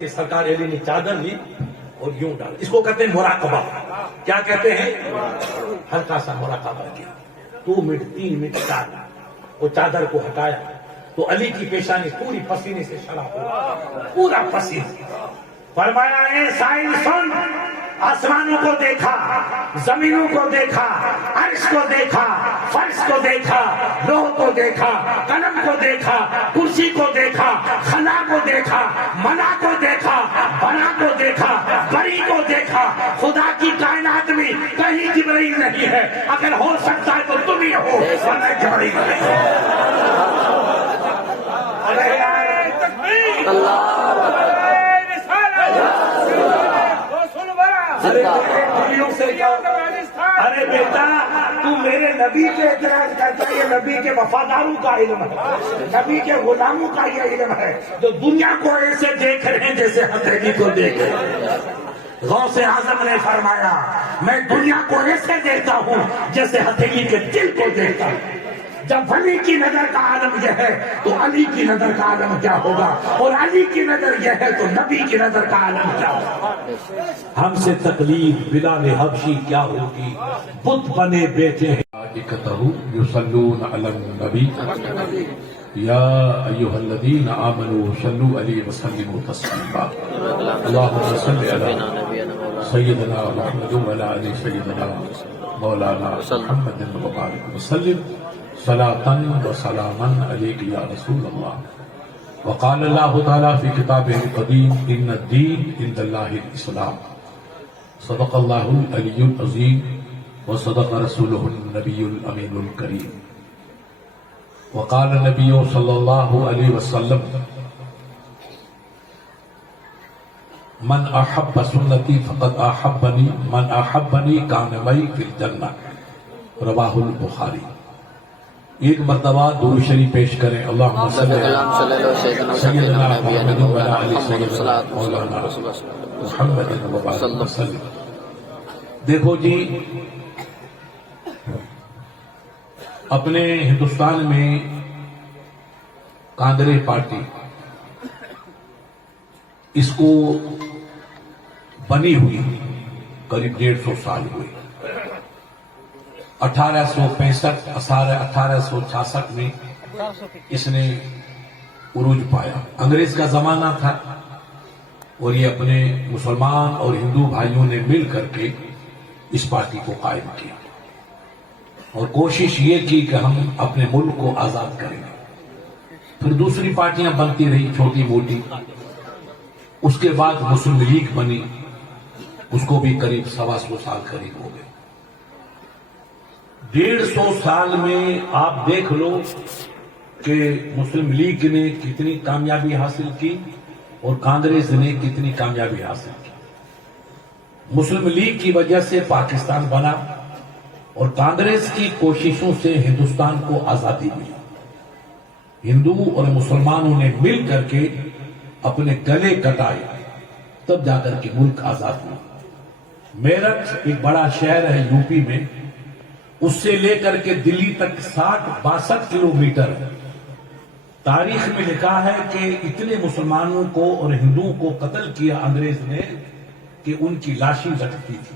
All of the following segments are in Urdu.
کہ سرکار علی نے چادر لی اور یوں ڈال، اس کو کہتے ہیں مراقبہ. کیا کہتے ہیں؟ ہلکا سا مراقبہ کیا. 2 منٹ 3 منٹ وہ چادر کو ہٹایا تو علی کی پیشانی پوری پسینے سے شراب ہوا، پورا پسینہ. فرمایا اے سائل سن، آسمانوں کو دیکھا، زمینوں کو دیکھا، عرش کو دیکھا، فرش کو دیکھا، لوح کو دیکھا، قلم کو دیکھا، کرسی کو دیکھا، خلا کو دیکھا، منا کو دیکھا، بنا کو دیکھا، بری کو دیکھا. خدا کی کائنات میں کہیں جبرائیل نہیں ہے. اگر ہو سکتا ہے تو تم ہی ہو، ورنہ جبرائیل نہیں. ارے بیٹا، تو میرے نبی کے اعتراض کرتا ہے. یہ نبی کے وفاداروں کا علم ہے، نبی کے غلاموں کا یہ علم ہے جو دنیا کو ایسے دیکھ رہے ہیں جیسے ہتھیلی کو دیکھ رہے ہیں. غوث اعظم نے فرمایا میں دنیا کو ایسے دیکھتا ہوں جیسے ہتھیلی کے دل کو دیکھتا ہوں. جب ولی کی نظر کا عالم یہ ہے تو علی کی نظر کا عالم کیا ہوگا، اور علی کی نظر یہ ہے تو نبی کی نظر کا عالم کیا ہوگا. ہم سے تقلید بلال حبشی کیا ہوگی، بت بنے بیٹے ہیں. یصلون علی النبی یا ایھا الذین آمنوا صلوا علیہ وسلموا تسلیما. اللهم صل علی سیدنا محمد وعلی آل سیدنا مولانا محمد وبارک وسلم صلاة وسلاما علیک یا رسول اللہ. وقال اللہ تعالی فی کتابہ القدیم ان الدین عند اللہ الاسلام. صدق اللہ العلی العظیم وصدق رسولہ النبی الامین الکریم. وقال النبی صلی اللہ علیہ وسلم من احب سنتی فقد احبنی من احبنی کان معی فی الجنہ. رواہ البخاری. ایک مرتبہ درود شریف پیش کریں. اللہم صلی علی سیدنا محمد وعلی آل سیدنا مولانا محمد وبارک وسلم. دیکھو جی، اپنے ہندوستان میں کانگریس پارٹی اس کو بنی ہوئی قریب 150 سال ہوئے. 1866 میں اس نے عروج پایا. انگریز کا زمانہ تھا اور یہ اپنے مسلمان اور ہندو بھائیوں نے مل کر کے اس پارٹی کو قائم کیا اور کوشش یہ کی کہ ہم اپنے ملک کو آزاد کریں گے. پھر دوسری پارٹیاں بنتی رہی چھوٹی موٹی. اس کے بعد مسلم لیگ بنی، اس کو بھی قریب 125 سال قریب ہو گئے. 150 سال میں آپ دیکھ لو کہ مسلم لیگ نے کتنی کامیابی حاصل کی اور کانگریس نے کتنی کامیابی حاصل کی. مسلم لیگ کی وجہ سے پاکستان بنا اور کانگریس کی کوششوں سے ہندوستان کو آزادی ملی. ہندو اور مسلمانوں نے مل کر کے اپنے گلے کٹائے، تب جا کر کے ملک آزاد ہوا. میرٹھ ایک بڑا شہر ہے یو پی میں، اس سے لے کر کے دلی تک 60-62 کلومیٹر. تاریخ میں لکھا ہے کہ اتنے مسلمانوں کو اور ہندوؤں کو قتل کیا انگریز نے کہ ان کی لاشیں لٹکتی تھی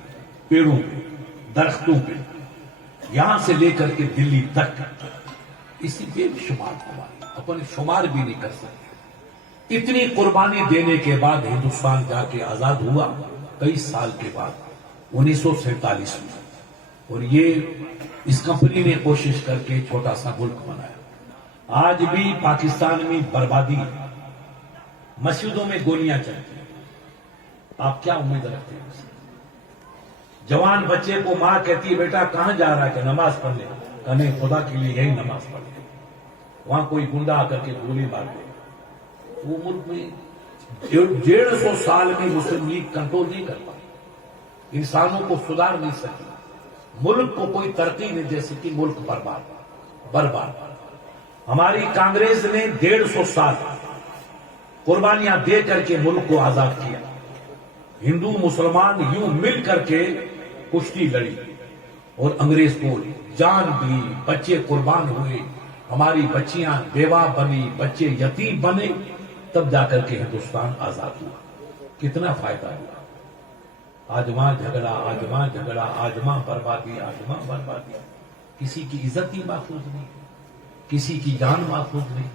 پیڑوں پہ، درختوں پہ، یہاں سے لے کر کے دلی تک. اسی بے شمار ہمارے اپنے شمار بھی نہیں کر سکتے. اتنی قربانی دینے کے بعد ہندوستان جا کے آزاد ہوا کئی سال کے بعد 1947 میں. اور یہ اس کمپنی نے کوشش کر کے چھوٹا سا ملک بنایا. آج بھی پاکستان میں بربادی ہے، مسجدوں میں گولیاں چلتی ہیں. آپ کیا امید رکھتے ہیں؟ جوان بچے کو ماں کہتی ہے بیٹا کہاں جا رہا ہے کہ نماز پڑھنے. کہنے خدا کے لیے یہی نماز پڑھنے. وہاں کوئی گنڈا آ کر کے گولی مار دے. وہ ملک میں 150 سال میں مسلم لیگ کنٹرول نہیں کر پائی، انسانوں کو سدھار نہیں سکی، ملک کو کوئی ترقی نہیں دے سکی. ملک برباد. ہماری کانگریس نے 150 سال قربانیاں دے کر کے ملک کو آزاد کیا. ہندو مسلمان یوں مل کر کے کشتی لڑی اور انگریز کو جان دی، بچے قربان ہوئے، ہماری بچیاں بیوہ بنی، بچے یتیم بنے. تب جا کر کے ہندوستان آزاد ہوا. کتنا فائدہ ہوا؟ آج وہاں جھگڑا، آج وہاں جھگڑا، آج وہاں بربادی، آج وہاں بربادی. کسی کی عزت ہی محفوظ نہیں، کسی کی جان محفوظ نہیں،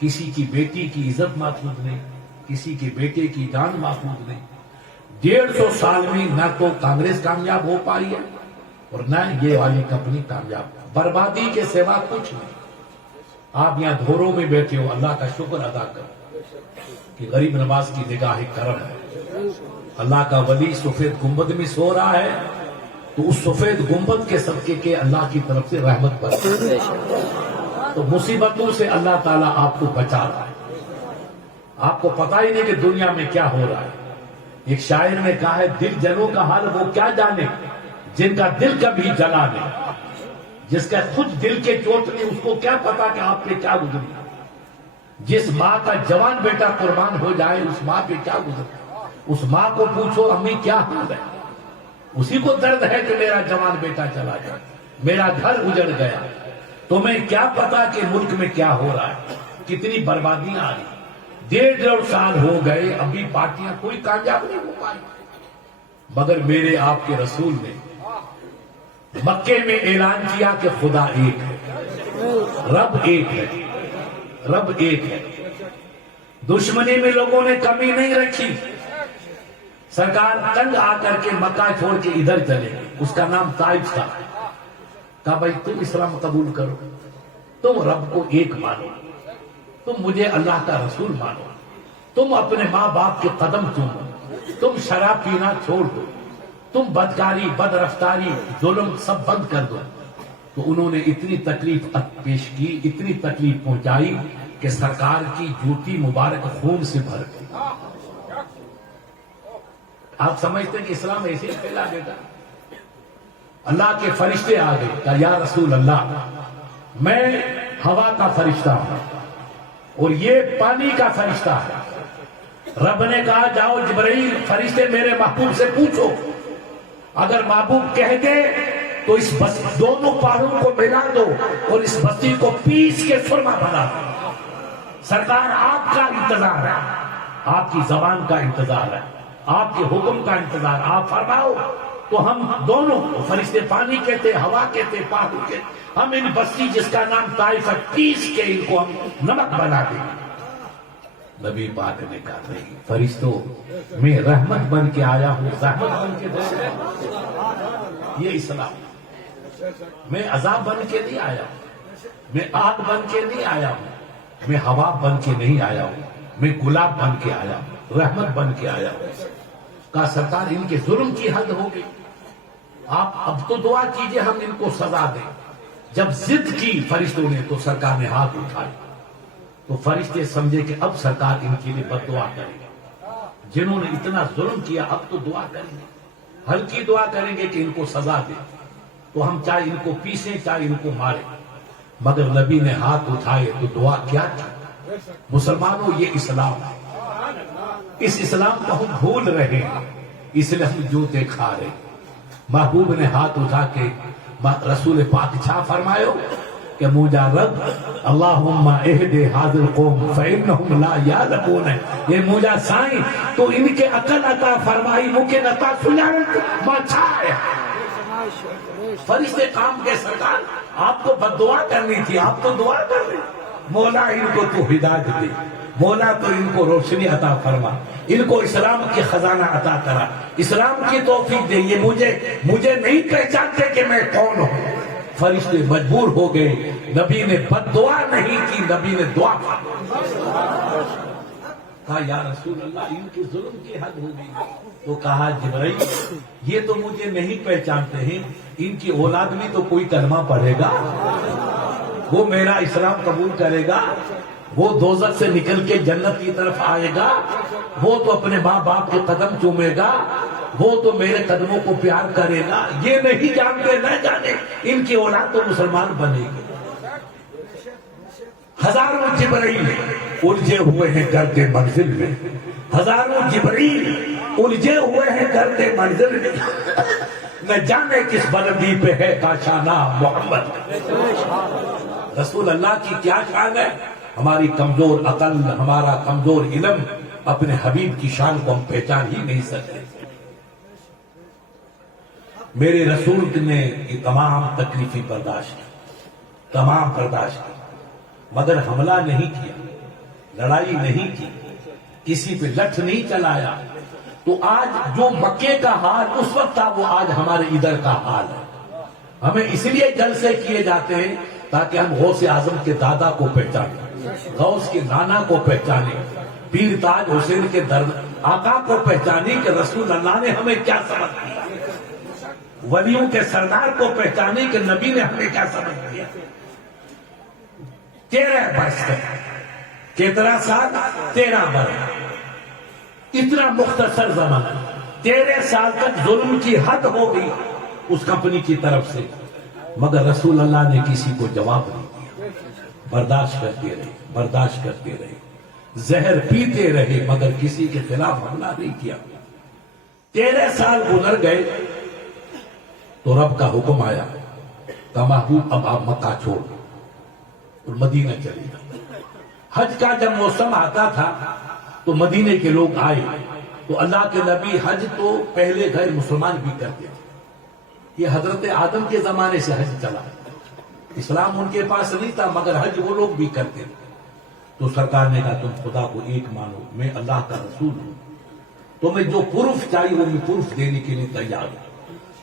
کسی کی بیٹی کی عزت محفوظ نہیں، کسی کے بیٹے کی جان محفوظ نہیں. 150 سال میں نہ تو کانگریس کامیاب ہو پائی ہے اور نہ یہ والی کمپنی کامیاب. بربادی کے سوا کچھ نہیں. آپ یہاں دھوروں میں بیٹھے ہو، اللہ کا شکر ادا کرو کہ غریب نواز کی نگاہ کرم ہے. اللہ کا ولی سفید گنبد میں سو رہا ہے تو اس سفید گنبد کے صدقے کے اللہ کی طرف سے رحمت برسے. تو مصیبتوں سے اللہ تعالیٰ آپ کو بچا رہا ہے. آپ کو پتا ہی نہیں کہ دنیا میں کیا ہو رہا ہے. ایک شاعر نے کہا ہے دل جنوں کا حال وہ کیا جانے جن کا دل کبھی جلا نہیں. جس کا خود دل کے چوٹ نہیں اس کو کیا پتا کہ آپ پہ کیا گزری. جس ماں کا جوان بیٹا قربان ہو جائے اس ماں پہ کیا گزرے. اس ماں کو پوچھو امی کیا حال ہے، اسی کو درد ہے کہ میرا جوان بیٹا چلا گیا، میرا گھر اجڑ گیا. تمہیں کیا پتا کہ ملک میں کیا ہو رہا ہے، کتنی بربادیاں آ رہی. 1.5 سال ہو گئے ابھی پارٹیاں کوئی کامیاب نہیں ہو پائی. مگر میرے آپ کے رسول نے مکے میں اعلان کیا کہ خدا ایک ہے، رب ایک ہے، رب ایک ہے. دشمنی میں لوگوں نے کمی نہیں رکھی. سرکار تنگ آ کر کے مکہ چھوڑ کے ادھر چلے گئے. اس کا نام طائف تھا. کہا بھائی تم اسلام قبول کرو، تم رب کو ایک مانو، تم مجھے اللہ کا رسول مانو، تم اپنے ماں باپ کے قدم چومو، تم شراب پینا چھوڑ دو، تم بدکاری، بد رفتاری، ظلم سب بند کر دو. تو انہوں نے اتنی تکلیف پیش کی، اتنی تکلیف پہنچائی کہ سرکار کی جوتی مبارک خون سے بھر گئی. آپ سمجھتے ہیں کہ اسلام ایسے ہی پھیلا بیٹا؟ اللہ کے فرشتے آ گئے. کہا یا رسول اللہ میں ہوا کا فرشتہ ہوں اور یہ پانی کا فرشتہ ہے. رب نے کہا جاؤ جبرائیل فرشتے میرے محبوب سے پوچھو، اگر محبوب کہہ دے تو اس دونوں پہاڑوں کو ملا دو اور اس بستی کو پیس کے سرما بنا دو. سرکار آپ کا انتظار ہے، آپ کی زبان کا انتظار ہے، آپ کے حکم کا انتظار. آپ فرماؤ تو ہم دونوں فرشتے پانی کہتے، ہوا کہتے، پہاڑ کہتے، ہم ان بستی جس کا نام طائف ہے پیس کے ان کو ہم نمک بنا دیں. نبی پاک نے کہا نہیں فرشتوں میں رحمت بن کے آیا ہوں، رحمت بن کے دے رہے. یہ اسلام. میں عذاب بن کے نہیں آیا ہوں، میں آگ بن کے نہیں آیا ہوں، میں ہوا بن کے نہیں آیا ہوں، میں گلاب بن کے آیا ہوں، رحمت بن کے آیا ہوں. کہا سرکار ان کے ظلم کی حد ہو گئی، آپ اب تو دعا کیجئے ہم ان کو سزا دیں. جب ضد کی فرشتوں نے تو سرکار نے ہاتھ اٹھائے تو فرشتے سمجھے کہ اب سرکار ان کے لیے بد دعا کریں گے. جنہوں نے اتنا ظلم کیا اب تو دعا کریں گے، ہلکی دعا کریں گے کہ ان کو سزا دیں. تو ہم چاہے ان کو پیسیں چاہے ان کو ماریں. مگر نبی نے ہاتھ اٹھائے تو دعا کیا کی. مسلمانوں یہ اسلام ہے، اس اسلام کو ہم بھول رہے ہیں اس لیے ہم جوتے کھا رہے. محبوب نے ہاتھ اٹھا کے رسول پاک چھا فرماؤ کہ موجا رب اللہم اہد حاضر قوم فإنہم لا یعلمون. یہ موجا سائیں تو ان کے عقل عطا فرمائی ممکن عطا سنارت ماں چھائے. فرشتے کام کے سرکار آپ کو بد دعا کرنی تھی، آپ تو دعا کر رہے. مولا ان کو تو ہدایت دے، مولا تو ان کو روشنی عطا فرما، ان کو اسلام کی خزانہ عطا کرا، اسلام کی توفیق دے. یہ مجھے نہیں پہچانتے کہ میں کون ہوں. فرشتے مجبور ہو گئے. نبی نے بد دعا نہیں کی، نبی نے دعا کہا یا رسول اللہ ان کی ظلم کی حد ہو گئی. تو کہا جبرائیل یہ تو مجھے نہیں پہچانتے ہیں، ان کی اولاد میں تو کوئی کلمہ پڑھے گا، وہ میرا اسلام قبول کرے گا، وہ دوزخ سے نکل کے جنت کی طرف آئے گا، وہ تو اپنے ماں باپ کے قدم چومے گا، وہ تو میرے قدموں کو پیار کرے گا. یہ نہیں جانتے نہ جانے ان کی اولاد تو مسلمان بنے گی. ہزاروں جبرائیل الجھے ہوئے ہیں کرتے منزل میں، ہزاروں جبرائیل الجھے ہوئے ہیں کرتے منزل میں. نہ جانے کس بلندی پہ ہے کاشانہ محمد. رسول اللہ کی کیا شان ہے. ہماری کمزور عقل، ہمارا کمزور علم اپنے حبیب کی شان کو ہم پہچان ہی نہیں سکتے. میرے رسول نے یہ تمام تکلیفیں برداشت کی, تمام برداشت کی, مگر حملہ نہیں کیا, لڑائی نہیں کی, کسی پہ لٹھ نہیں چلایا. تو آج جو مکے کا حال اس وقت تھا وہ آج ہمارے ادھر کا حال ہے. ہمیں اس لیے جلسے کیے جاتے ہیں تاکہ ہم غوث اعظم کے دادا کو پہچانیں, غوث کے نانا کو پہچانیں, پیر تاج حسین کے آقا کو پہچانیں کہ رسول اللہ نے ہمیں کیا سبق دیا, ولیوں کے سردار کو پہچانیں کہ نبی نے ہمیں کیا سبق دیا. 13 برس تک, کتنا سال, 13 برس, اتنا مختصر زمانہ, 13 سال تک ظلم کی حد ہو گئی اس کمپنی کی طرف سے, مگر رسول اللہ نے کسی کو جواب نہیں دیا. برداشت کرتے رہے, برداشت کرتے رہے, زہر پیتے رہے, مگر کسی کے خلاف حملہ نہیں کیا. 13 سال گزر گئے تو رب کا حکم آیا کہ محبوب اب آپ مکہ چھوڑ اور مدینہ چلے جاؤ. حج کا جب موسم آتا تھا تو مدینے کے لوگ آئے تو اللہ کے نبی حج تو پہلے غیر مسلمان بھی کرتے تھے. یہ حضرت آدم کے زمانے سے حج چلا, اسلام ان کے پاس نہیں تھا مگر حج وہ لوگ بھی کرتے تھے. تو سرکار نے کہا تم خدا کو ایک مانو, میں اللہ کا رسول ہوں, تمہیں جو پروف چاہیے وہ میں پروف دینے کے لیے تیار ہوں.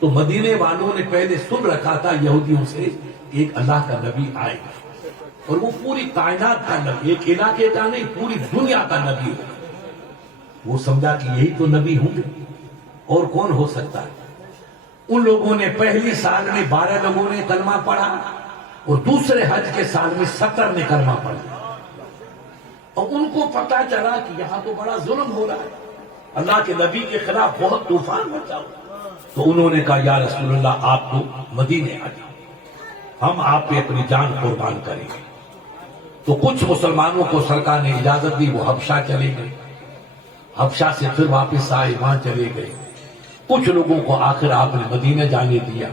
تو مدینے والوں نے پہلے سن رکھا تھا یہودیوں سے کہ ایک اللہ کا نبی آئے گا اور وہ پوری کائنات کا نبی, ایک علاقے کا نہیں پوری دنیا کا نبی ہوگا. وہ سمجھا کہ یہی تو نبی ہوں گے, اور کون ہو سکتا ہے. ان لوگوں نے پہلی سال میں 12 لوگوں نے کلمہ پڑھا اور دوسرے حج کے سال میں 70 نے کلمہ پڑھا. اور ان کو پتا چلا کہ یہاں تو بڑا ظلم ہو رہا ہے, اللہ کے نبی کے خلاف بہت طوفان مچا ہوا. تو انہوں نے کہا یا رسول اللہ آپ تو مدینے آ جاؤ, ہم آپ پہ اپنی جان قربان کریں گے. تو کچھ مسلمانوں کو سرکار نے اجازت دی, وہ حبشہ چلے گئے, حبشہ سے پھر واپس آئے, وہاں چلے گئے. کچھ لوگوں کو آخر آپ نے مدینے جانے دیا.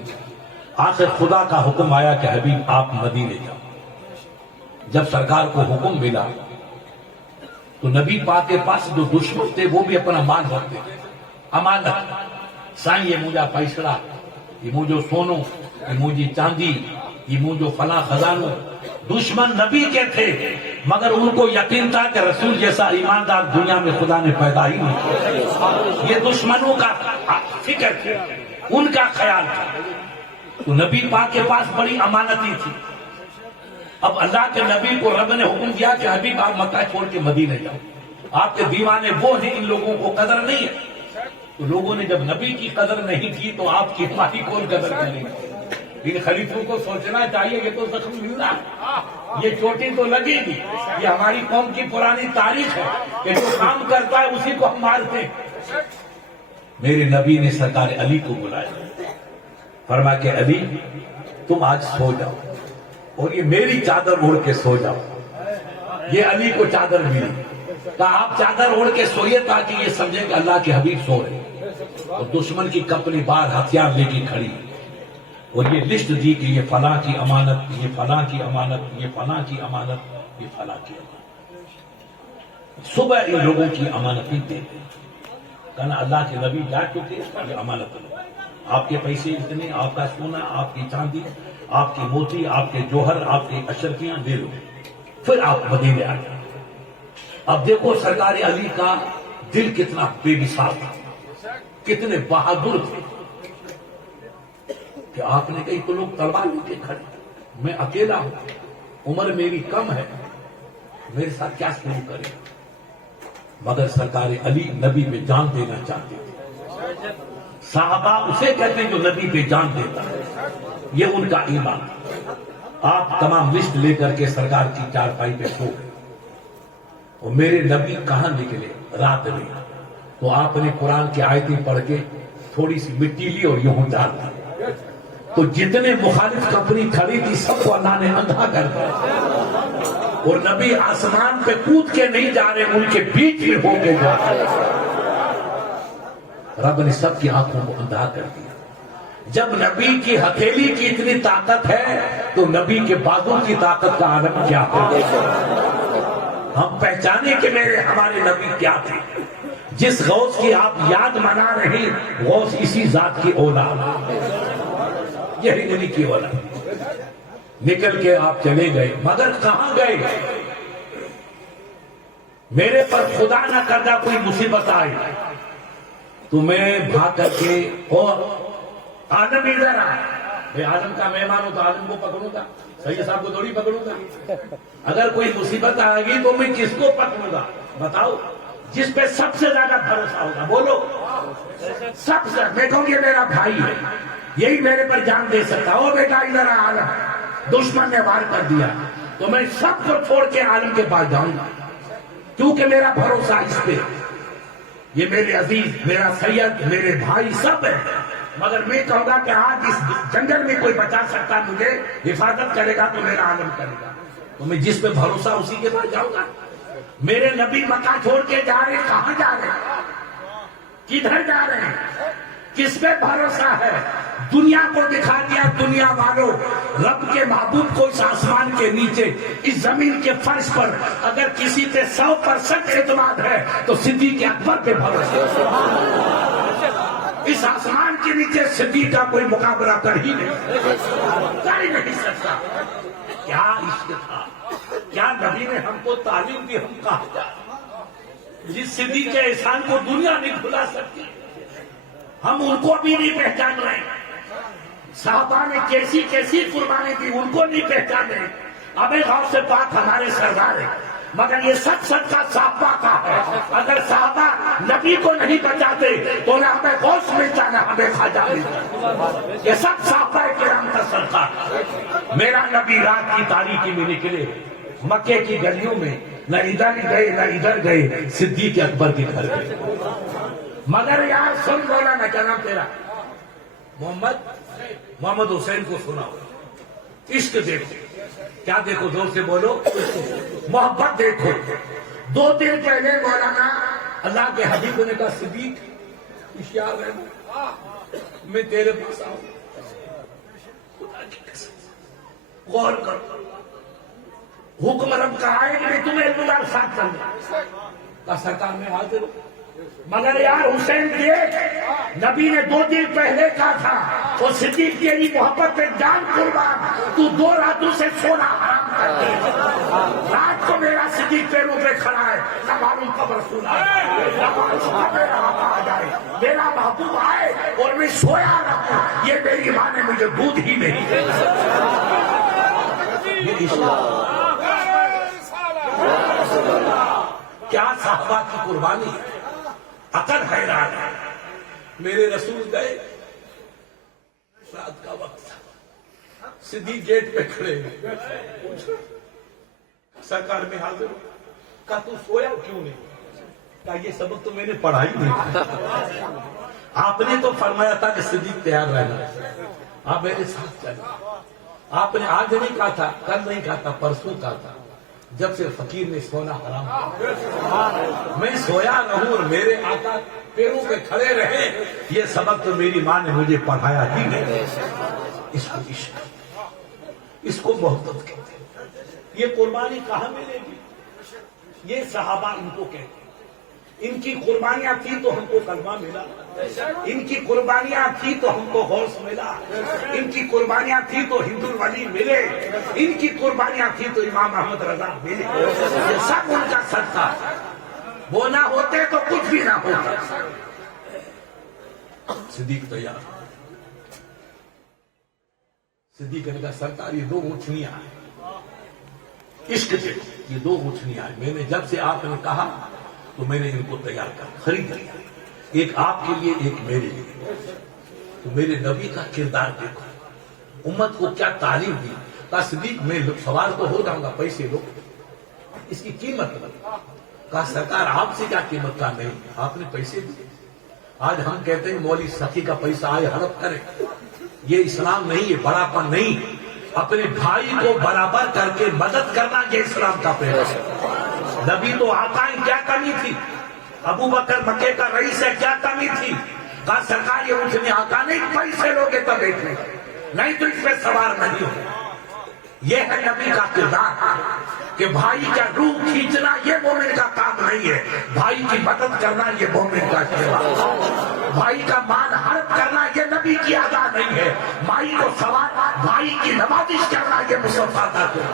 آخر خدا کا حکم آیا کہ حبیب آپ مدینے جاؤ. جب سرکار کو حکم ملا تو نبی پاک کے پاس جو دشمن تھے وہ بھی اپنا مال رکھتے تھے, امانت. سائیں یہ مجھے پیسہ, یہ مجھے سونو, یہ مجھے چاندی, یہ مجھے فلاں خزانوں. دشمن نبی کے تھے مگر ان کو یقین تھا کہ رسول جیسا ایماندار دنیا میں خدا نے پیدا ہی نہیں کیا. یہ دشمنوں کا فکر تھی, ان کا خیال تھا. تو نبی پاک کے پاس بڑی امانتی تھی. اب اللہ کے نبی کو رب نے حکم دیا کہ حبیب آپ مکہ چھوڑ کے مدینے جاؤ. آپ کے دیوانے وہ ہیں, ان لوگوں کو قدر نہیں ہے. تو لوگوں نے جب نبی کی قدر نہیں کی تو آپ کی ہماری کون قدر کرے گا. ان خلیفوں کو سوچنا چاہیے یہ تو زخم مل رہا ہے, یہ چوٹی تو لگے گی. یہ ہماری قوم کی پرانی تاریخ ہے کہ جو کام کرتا ہے اسی کو ہم مارتے ہیں. میرے نبی نے سرکار علی کو بلایا, فرمایا کہ علی تم آج سو جاؤ اور یہ میری چادر اوڑھ کے سو جاؤ. یہ علی کو چادر ملی, کہا آپ چادر اوڑھ کے سوئیے تاکہ یہ سمجھے کہ اللہ کے حبیب سو رہے. اور دشمن کی کمپنی باہر ہتھیار لے کے کھڑی اور یہ لسٹ دی کہ یہ فلاں کی امانت, یہ فلاں کی امانت, یہ فلاں کی امانت, یہ فلاں کی امانت. صبح ان لوگوں کی امانتیں دے دیں. کہنا اللہ کے نبی جا چکے, یہ امانت لو. آپ کے پیسے اتنے, آپ کا سونا, آپ کی چاندی, آپ کی موتی, آپ کے جوہر, آپ کی اشرفیاں دے لو, پھر آپ مدینے آ جائیں. اب دیکھو سرکار علی کا دل کتنا بے مثال تھا, کتنے بہادر تھے کہ آپ نے کہی تو لوگ تلوار لے کے کھڑے, میں اکیلا ہوں, عمر میری کم ہے, میرے ساتھ کیا شروع کرے. مگر سرکار علی نبی پہ جان دینا چاہتے تھے. صحابہ اسے کہتے ہیں جو نبی پہ جان دیتا ہے, یہ ان کا ایمان. آپ تمام لسٹ لے کر کے سرکار کی چارپائی پہ سو گئے. اور میرے نبی کہاں نکلے, رات میں. تو آپ نے قرآن کی آیتیں پڑھ کے تھوڑی سی مٹی لی اور یوں ڈال دی. تو جتنے مخالف کمپنی کھڑی تھی سب کو اللہ نے اندھا کر دیا. اور نبی آسمان پہ کود کے نہیں جا رہے, ان کے بیچ میں ہو کے جا رہے. رب نے سب کی آنکھوں کو اندھا کر دیا. جب نبی کی ہتھیلی کی اتنی طاقت ہے تو نبی کے بازوں کی طاقت کا عالم کیا ہے. ہم پہچانے کہ ہمارے نبی کیا تھے. جس غوث کی آپ یاد منا رہے ہیں غوث اسی ذات کی اولاد، یہی نبی کی اولاد. نکل کے آپ چلے گئے، مگر کہاں گئے؟ میرے پر خدا نہ کردہ کوئی مصیبت آئی تو میں بھاگ کر کے اور عالم ادھر آ، میں عالم کا مہمان ہوں تو عالم کو پکڑوں گا، سید صاحب کو تھوڑی پکڑوں گا. اگر کوئی مصیبت آئے گی تو میں کس کو پکڑوں گا؟ بتاؤ. جس پہ سب سے زیادہ بھروسہ ہوگا بولو. سب سے میں کہوں یہ میرا بھائی ہے، یہی میرے پر جان دے سکتا. او بیٹا ادھر آ عالم، دشمن نے وار کر دیا تو میں سب کو چھوڑ کے عالم کے پاس جاؤں گا، کیونکہ میرا بھروسہ اس پہ. یہ میرے عزیز، میرا سید، میرے بھائی سب ہے. مگر میں کہوں گا کہ آج اس جنگل میں کوئی بچا سکتا مجھے، حفاظت کرے گا تو میرا عالم کرے گا. تو میں جس پہ بھروسہ اسی کے پاس جاؤں گا. میرے نبی مکہ چھوڑ کے جا رہے، کہاں جا رہے ہیں؟ کدھر جا رہے ہیں؟ کس پہ بھروسہ ہے؟ دنیا کو دکھا دیا دنیا والوں، رب کے محبوب کو اس آسمان کے نیچے، اس زمین کے فرش پر اگر کسی پہ 100% اعتماد ہے تو صدیق اکبر پہ بھروسہ. اس آسمان کے نیچے صدیق کا کوئی مقابلہ کر ہی نہیں سکتا. کیا عشق تھا، کیا نبی نے ہم کو تعلیم دی. ہم کہاں جائیں؟ جس صدیق کے احسان کو دنیا نہیں بھلا سکتی، ہم ان کو بھی نہیں پہچان رہے. صحابہ نے کیسی کیسی قربانی دی، ان کو نہیں پہچان رہے. اب غوث سے پاک ہمارے سردار ہے، مگر یہ سب صدقہ صحابہ کا ہے. اگر صحابہ نبی کو نہیں بچاتے تو نہ ہمیں غوث ملتا نہ ہمیں خواجہ ملتا. یہ سب صحابہ کرام کا صدقہ. میرا نبی رات کی تاریکی میں نکلے، مکے کی گلیوں میں نہ ادھر گئے نہ ادھر گئے، صدیق اکبر کے گھر گئے. مگر یار سن بولا نہ، کیا نام تیرا؟ محمد حسین کو سناؤ. عشق دیکھو. کیا دیکھو؟ زور سے بولو. محبت دیکھو. 2 دن پہلے مولانا اللہ کے حبیب نے کہا صدیق ہوشیار رہنا، میں تیرے پاس آؤں. خدا کی قسم غور کرو. حکم رب کا آئے کہ تمہیں علمدار ساتھ کرنا کا سرکار میں حاضر ہو. مگر یار حسین دیکھ، نبی نے 2 دن پہلے کہا تھا وہ صدیق تیری محبت پہ جان قربان، تو 2 راتوں سے سونا حرام کر دے. رات کو میرا صدیق پیروں پہ کھڑا ہے، نہ معلوم کب رسول آئے، نہ معلوم کب میرا آقا آ جائے. میرا محبوب آئے اور میں سویا رہوں، یہ میری ماں نے مجھے دودھ ہی نہیں دیا. کیا صحابہ کی قربانی ہے، عقل حیران ہے. میرے رسول گئے، رات کا وقت تھا، صدیق گیٹ پہ کھڑے ہوئے، سرکار میں حاضر ہو. کہا تو سویا کیوں نہیں؟ کہا یہ سبق تو میں نے پڑھا ہی نہیں. آپ نے تو فرمایا تھا کہ صدیق تیار رہنا، آپ میرے ساتھ چلے. آپ نے آج نہیں کہا تھا، کل نہیں کہا تھا، پرسوں کہا تھا، جب سے فقیر نے سونا حرام کیا. میں سویا رہوں اور میرے آقا پیروں پہ کھڑے رہے، یہ سبق تو میری ماں نے مجھے پڑھایا ہی نہیں. اس کو عشق، اس کو محبت کہتے ہیں. یہ قربانی کہاں ملے گی؟ یہ صحابہ ان کو کہتے ہیں. ان کی قربانیاں تھی تو ہم کو کلمہ ملا، ان کی قربانیاں تھی تو ہم کو غوث ملا، ان کی قربانیاں تھی تو ہندو ولی ملے، ان کی قربانیاں تھی تو امام احمد رضا ملے. یہ سب ان کا صدقہ. وہ نہ ہوتے تو کچھ بھی نہ ہوتا. صدیق تیار. صدیق نے کہا سرکار یہ 2 اونچنیاں ہیں، عشق سے یہ 2 اونچنیاں ہیں. میں نے جب سے آپ نے کہا تو میں نے ان کو تیار کر خرید لیا، ایک آپ کے لیے ایک میرے لیے. تو میرے نبی کا کردار دیکھو، امت کو کیا تعلیم دی. کہا صدیق میں سوال تو ہو جاؤں گا، پیسے لو، اس کی قیمت بتا. کہا سرکار آپ سے کیا قیمت؟ کا نہیں، آپ نے پیسے دیے. آج ہم کہتے ہیں مولوی سخی کا پیسہ آئے ہڑپ کرے، یہ اسلام نہیں، یہ بڑاپن نہیں. اپنے بھائی کو برابر کر کے مدد کرنا یہ اسلام کا پیغام ہے. نبی تو آقا ہی، کیا کمی تھی؟ ابو بکر مکے کا رئیس ہے، کیا کمی تھی؟ کہا سرکار یہ اٹھنے آقا نہیں، پیسے لوگے تب بیٹھنے، نہیں تو اس پہ سوار نہیں ہو. یہ ہے نبی کا کردار. کہ بھائی کا روح کھینچنا یہ مومن کا کام نہیں ہے، بھائی کی مدد کرنا یہ مومن کا شیوا ہے، بھائی کا مان حرب کرنا یہ نبی کی ادا نہیں ہے، بھائی کو سوال بھائی کی نوازش کرنا یہ مصطفیٰ کا ہے۔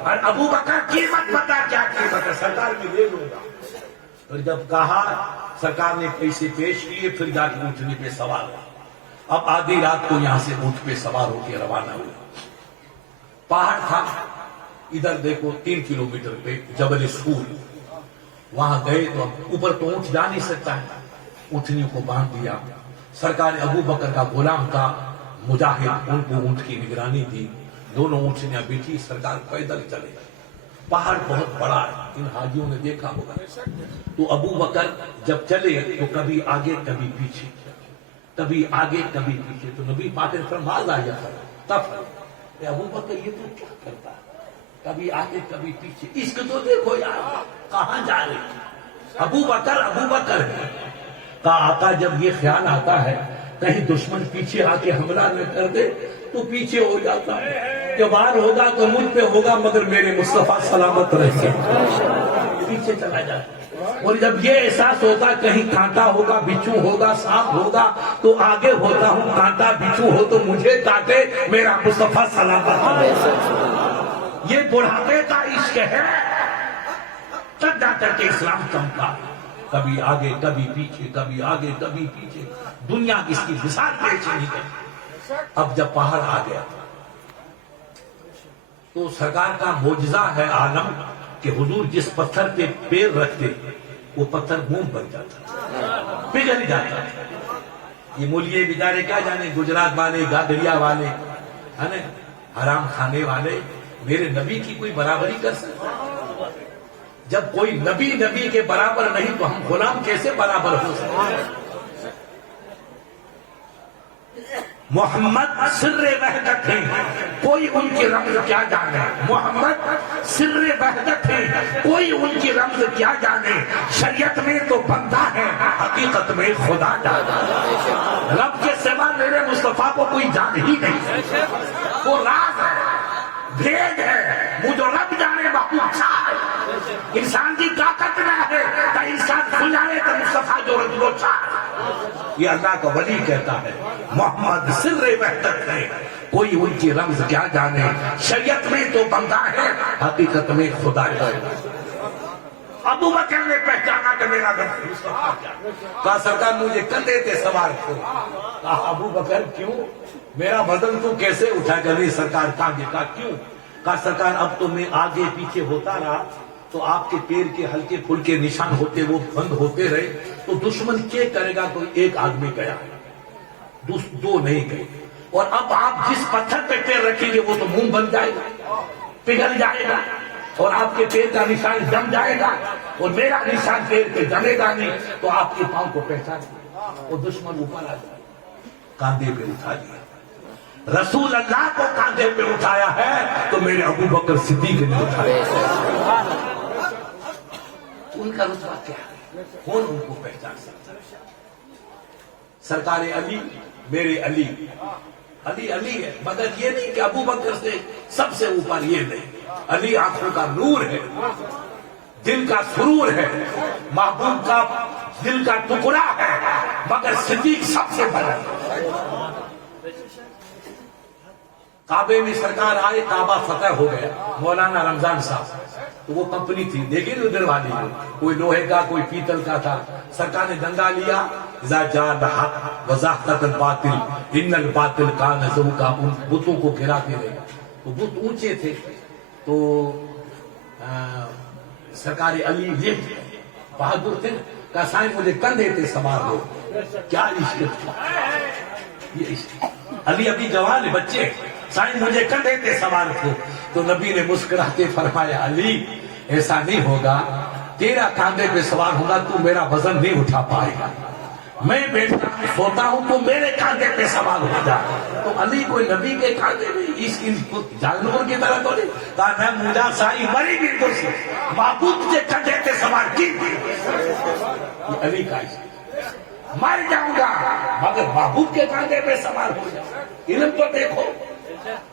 اور ابو بکر قیمت بتا کیا قیمت ہے، سرکار میں لے لوں گا۔ اور جب کہا سرکار نے پیسے پیش کیے، پھر جا کے اونٹنی پہ سوار ہوا۔ اب آدھی رات کو یہاں سے اونٹ پہ سوار ہو کے روانہ ہوئے۔ پہاڑ تھا، ادھر دیکھو 3 کلومیٹر پہ جبل سور، وہاں گئے تو اب اوپر تو اونٹ جا نہیں سکتا ہے، اونٹنیوں کو باندھ دیا۔ سرکار ابو بکر کا غلام تھا مجاہد، ان کو اونٹ کی نگرانی دی، دونوں اونٹنیاں بیٹھی، سرکار پیدل چلے۔ پہاڑ بہت بڑا ہے، ان حاجیوں نے دیکھا ہوگا۔ تو ابو بکر جب چلے تو کبھی آگے کبھی پیچھے، کبھی آگے کبھی پیچھے، تو نبی پاک نے فرمایا آ جاتا تب ابو بکر یہ تو کیا کرتا ہے، کبھی آگے کبھی پیچھے، اس کو تو دیکھو یار کہاں جا رہے ہیں۔ ابو بکر ہے۔ کہا آقا جب یہ خیال آتا ہے کہیں دشمن پیچھے آ کے حملہ نہ کر دے تو پیچھے ہو جاتا ہے، کہ وار ہوگا تو مجھ پہ ہوگا مگر میرے مصطفیٰ سلامت رہے، پیچھے چلا جاتا۔ اور جب یہ احساس ہوتا کہیں کانٹا ہوگا، بچھو ہوگا، سانپ ہوگا تو آگے ہوتا ہوں، کانٹا بچھو ہو تو مجھے کاٹے میرا مصطفیٰ سلامت رہے۔ یہ بڑھاپے کا عشق ہے، تب جا کر کے اسلام چمکا، کبھی آگے کبھی پیچھے، کبھی آگے کبھی پیچھے، دنیا اس کی مثال پیش نہیں کرتی۔ اب جب پہاڑ آ گیا تو سرکار کا معجزہ ہے عالم کہ حضور جس پتھر پہ پیر رکھتے وہ پتھر موم بن جاتا، پگھل جاتا۔ یہ مولیے بیچارے کیا جانے، گجرات والے، گاگریا والے، ہے نا، حرام کھانے والے، میرے نبی کی کوئی برابری کر سکتا؟ جب کوئی نبی کے برابر نہیں تو ہم غلام کیسے برابر ہو سکتے؟ محمد سر وحدت ہے، کوئی ان کی رمز کیا جانے، محمد سر وحدت ہے، کوئی ان کی رمز کیا جانے، شریعت میں تو بندہ ہے، حقیقت میں خدا جانا، رب کے سوا میرے مصطفیٰ کو کوئی جان ہی نہیں، وہ راز ہے، بھید ہے، مجھے رب جانے باقی اچھا ہے۔ انسان کی طاقت نہ ہے کہ انسان سنجھانے تو مصطفیٰ جو رجل و چاہ، یہ اللہ کا ولی کہتا ہے محمد سر وحدت ہے، کوئی ان کی رمز کیا جانے، شریعت میں تو بندہ ہے، حقیقت میں خدا ہے۔ ابو بکر نے پہچانا کہ میرا رب مصطفیٰ کیا، کہا سرکار مجھے کندھے پہ سوار کرو۔ کہا ابو بکر کیوں، میرا وزن تو کیسے اٹھا کر؟ نہیں سرکار کہاں؟ کہا کیوں؟ کہا سرکار اب تو میں آگے پیچھے ہوتا رہا تو آپ کے پیر کے ہلکے پھلکے نشان ہوتے وہ بند ہوتے رہے تو دشمن چیک کرے گا تو ایک آدمی گیا، دو نہیں گئے، اور اب آپ جس پتھر پہ پیر رکھیں گے وہ تو منہ بن جائے گا، پگھل جائے گا، اور آپ کے پیر کا نشان جم جائے گا، اور میرا نشان پیر پہ جمے گا نہیں تو آپ کے پاؤں کو پہچان گا، اور دشمن اوپر آ جائے گا۔ کاندھے پہ اٹھا دیا، رسول اللہ کو کاندھے پہ اٹھایا ہے تو میرے ابو بکر صدیق نے اٹھایا۔ ان کا رتبہ کیا ہے، کون ان کو پہچان سکتا ہے؟ سرکار علی، میرے علی، علی علی ہے، مگر یہ نہیں کہ ابو بکر سے سب سے اوپر، یہ نہیں، علی آنکھوں کا نور ہے، دل کا سرور ہے، محبوب کا دل کا ٹکڑا ہے، مگر صدیق سب سے بڑا ہے۔ کعبے میں سرکار آئے، کعبہ فتح ہو گیا، مولانا رمضان صاحب تو وہ کمپنی تھی، دیکھیے ادھر والی، کوئی لوہے کا کوئی پیتل کا تھا، سرکار نے ڈنڈا لیا، اذا جاء الحق وزهق الباطل ان الباطل کان زهوقا، ان بتوں کو گراتے رہے، تو بت اونچے تھے، تو سرکار علی یہ بہادر تھے، کہا سائیں مجھے کندھے پہ سوار ہو، کیا عشق تھا یہ عشق، علی ابھی جوان ہے، بچے، سائیں مجھے کندھے پہ سوار ہو، تو نبی نے مسکراتے فرمایا علی ایسا نہیں ہوگا، تیرا کاندھے پہ سوار ہوگا تو میرا وزن نہیں اٹھا پائے گا، میں بیٹھتا ہوں سوتا ہوں تو میرے کاندھے پہ سوار ہو جا، تو علی کوئی نبی کے کاندھے پہ اس جانور کی طرح تو نہیں، کہا میں مجھا سائی مری بھی تو سے معبود کے کاندھے پہ سوار کی، یہ علی کا مر جاؤں گا مگر محبوب کے کاندھے پہ سوار ہو جاؤں، علم تو دیکھو،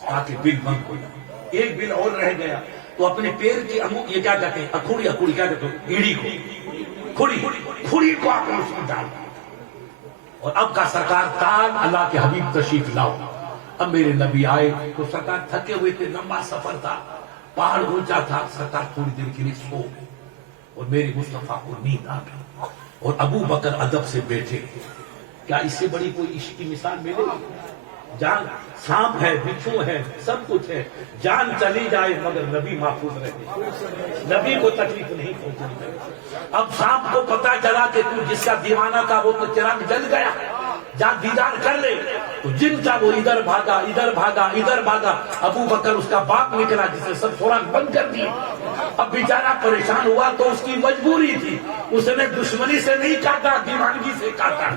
تاکہ بل بند ہو جائے. ایک بل اور رہ گیا تو اپنے پیر کی یہ کیا کہتے ہیں, اکھوڑی کیا کہتے ہیں, ایڑی کو, کھڑی کو آپ نے اس میں ڈال دیا. اور اب کا سرکار تان اللہ کے حبیب تشریف لاؤ. اب میرے نبی آئے تو سرکار تھکے ہوئے تھے, لمبا سفر تھا, پہاڑ اونچا تھا, سرکار تھوڑی دیر کے لیے سو گئے اور میرے مصطفیٰ کو نیند آ گئی. اور ابو بکر ادب سے بیٹھے. کیا اس سے بڑی کوئی عشق کی مثال ملے گی؟ جان سانپ ہے, بچھو ہے, سب کچھ ہے, جان چلی جائے مگر نبی محفوظ رہے, نبی کو تکلیف نہیں پہنچنی. اب سانپ کو پتا چلا کہ تو جس کا دیوانہ تھا وہ تو چراغ جل گیا, جا دیدار کر لے. تو جن کا وہ ادھر بھاگا. ابو بکر اس کا باپ نکلا جسے سب سوراخ بند کر دیے. اب بیچارہ پریشان ہوا تو اس کی مجبوری تھی, اس نے دشمنی سے نہیں کاٹا, دیوانگی سے کاٹا.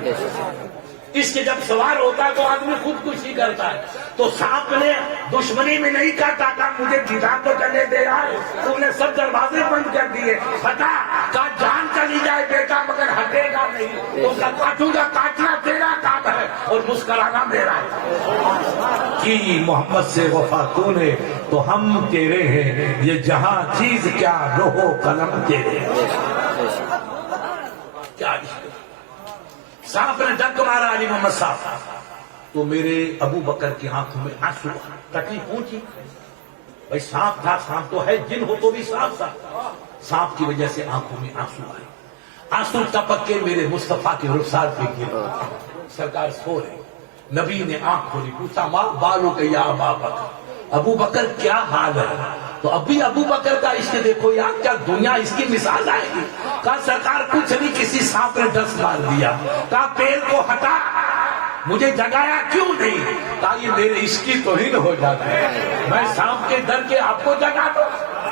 اس کے جب سوار ہوتا ہے تو آدمی خودکشی کرتا ہے, تو سانپ نے دشمنی میں نہیں کاٹا, کہا مجھے دیدار تو کرنے دے یار, تم نے سب دروازے بند کر دیے, ہٹا, کہا جان چلی جائے بیٹا مگر ہٹے گا نہیں, تو کاٹوں گا, کاٹنا تیرا کام ہے اور مسکرانا میرا ہے. کی محمد سے وفا تو نے تو ہم تیرے ہیں, یہ جہاں چیز کیا روح و قلم تیرے. کیا سانپ نے ڈنک مارا علی محمد صاحب, تو میرے ابو بکر کی آنکھوں میں آنسو, تکلیف پہنچی. بھائی سانپ تھا, سانپ تو ہے, جن ہو تو بھی سانپ تھا. سانپ کی وجہ سے آنکھوں میں آنسو آئے, آنسو ٹپک کے میرے مصطفیٰ کے رخسار پہ گرے. سرکار سو رہے, نبی نے آنکھ کھولی, پوچھا ماں بالو کہ یا ابا بکر, ابو بکر کیا حال ہے؟ تو ابھی ابو بکر کا عشق دیکھو یار, کیا دنیا اس کی مثال آئے گی. کہا سرکار کچھ نہیں, کسی سانپ نے ڈس مار دیا. کہا پیر کو ہٹا, مجھے جگایا کیوں نہیں؟ کہا یہ میرے عشق کی توہین ہو جاتا ہے, میں سانپ کے ڈر کے آپ کو جگا دوں.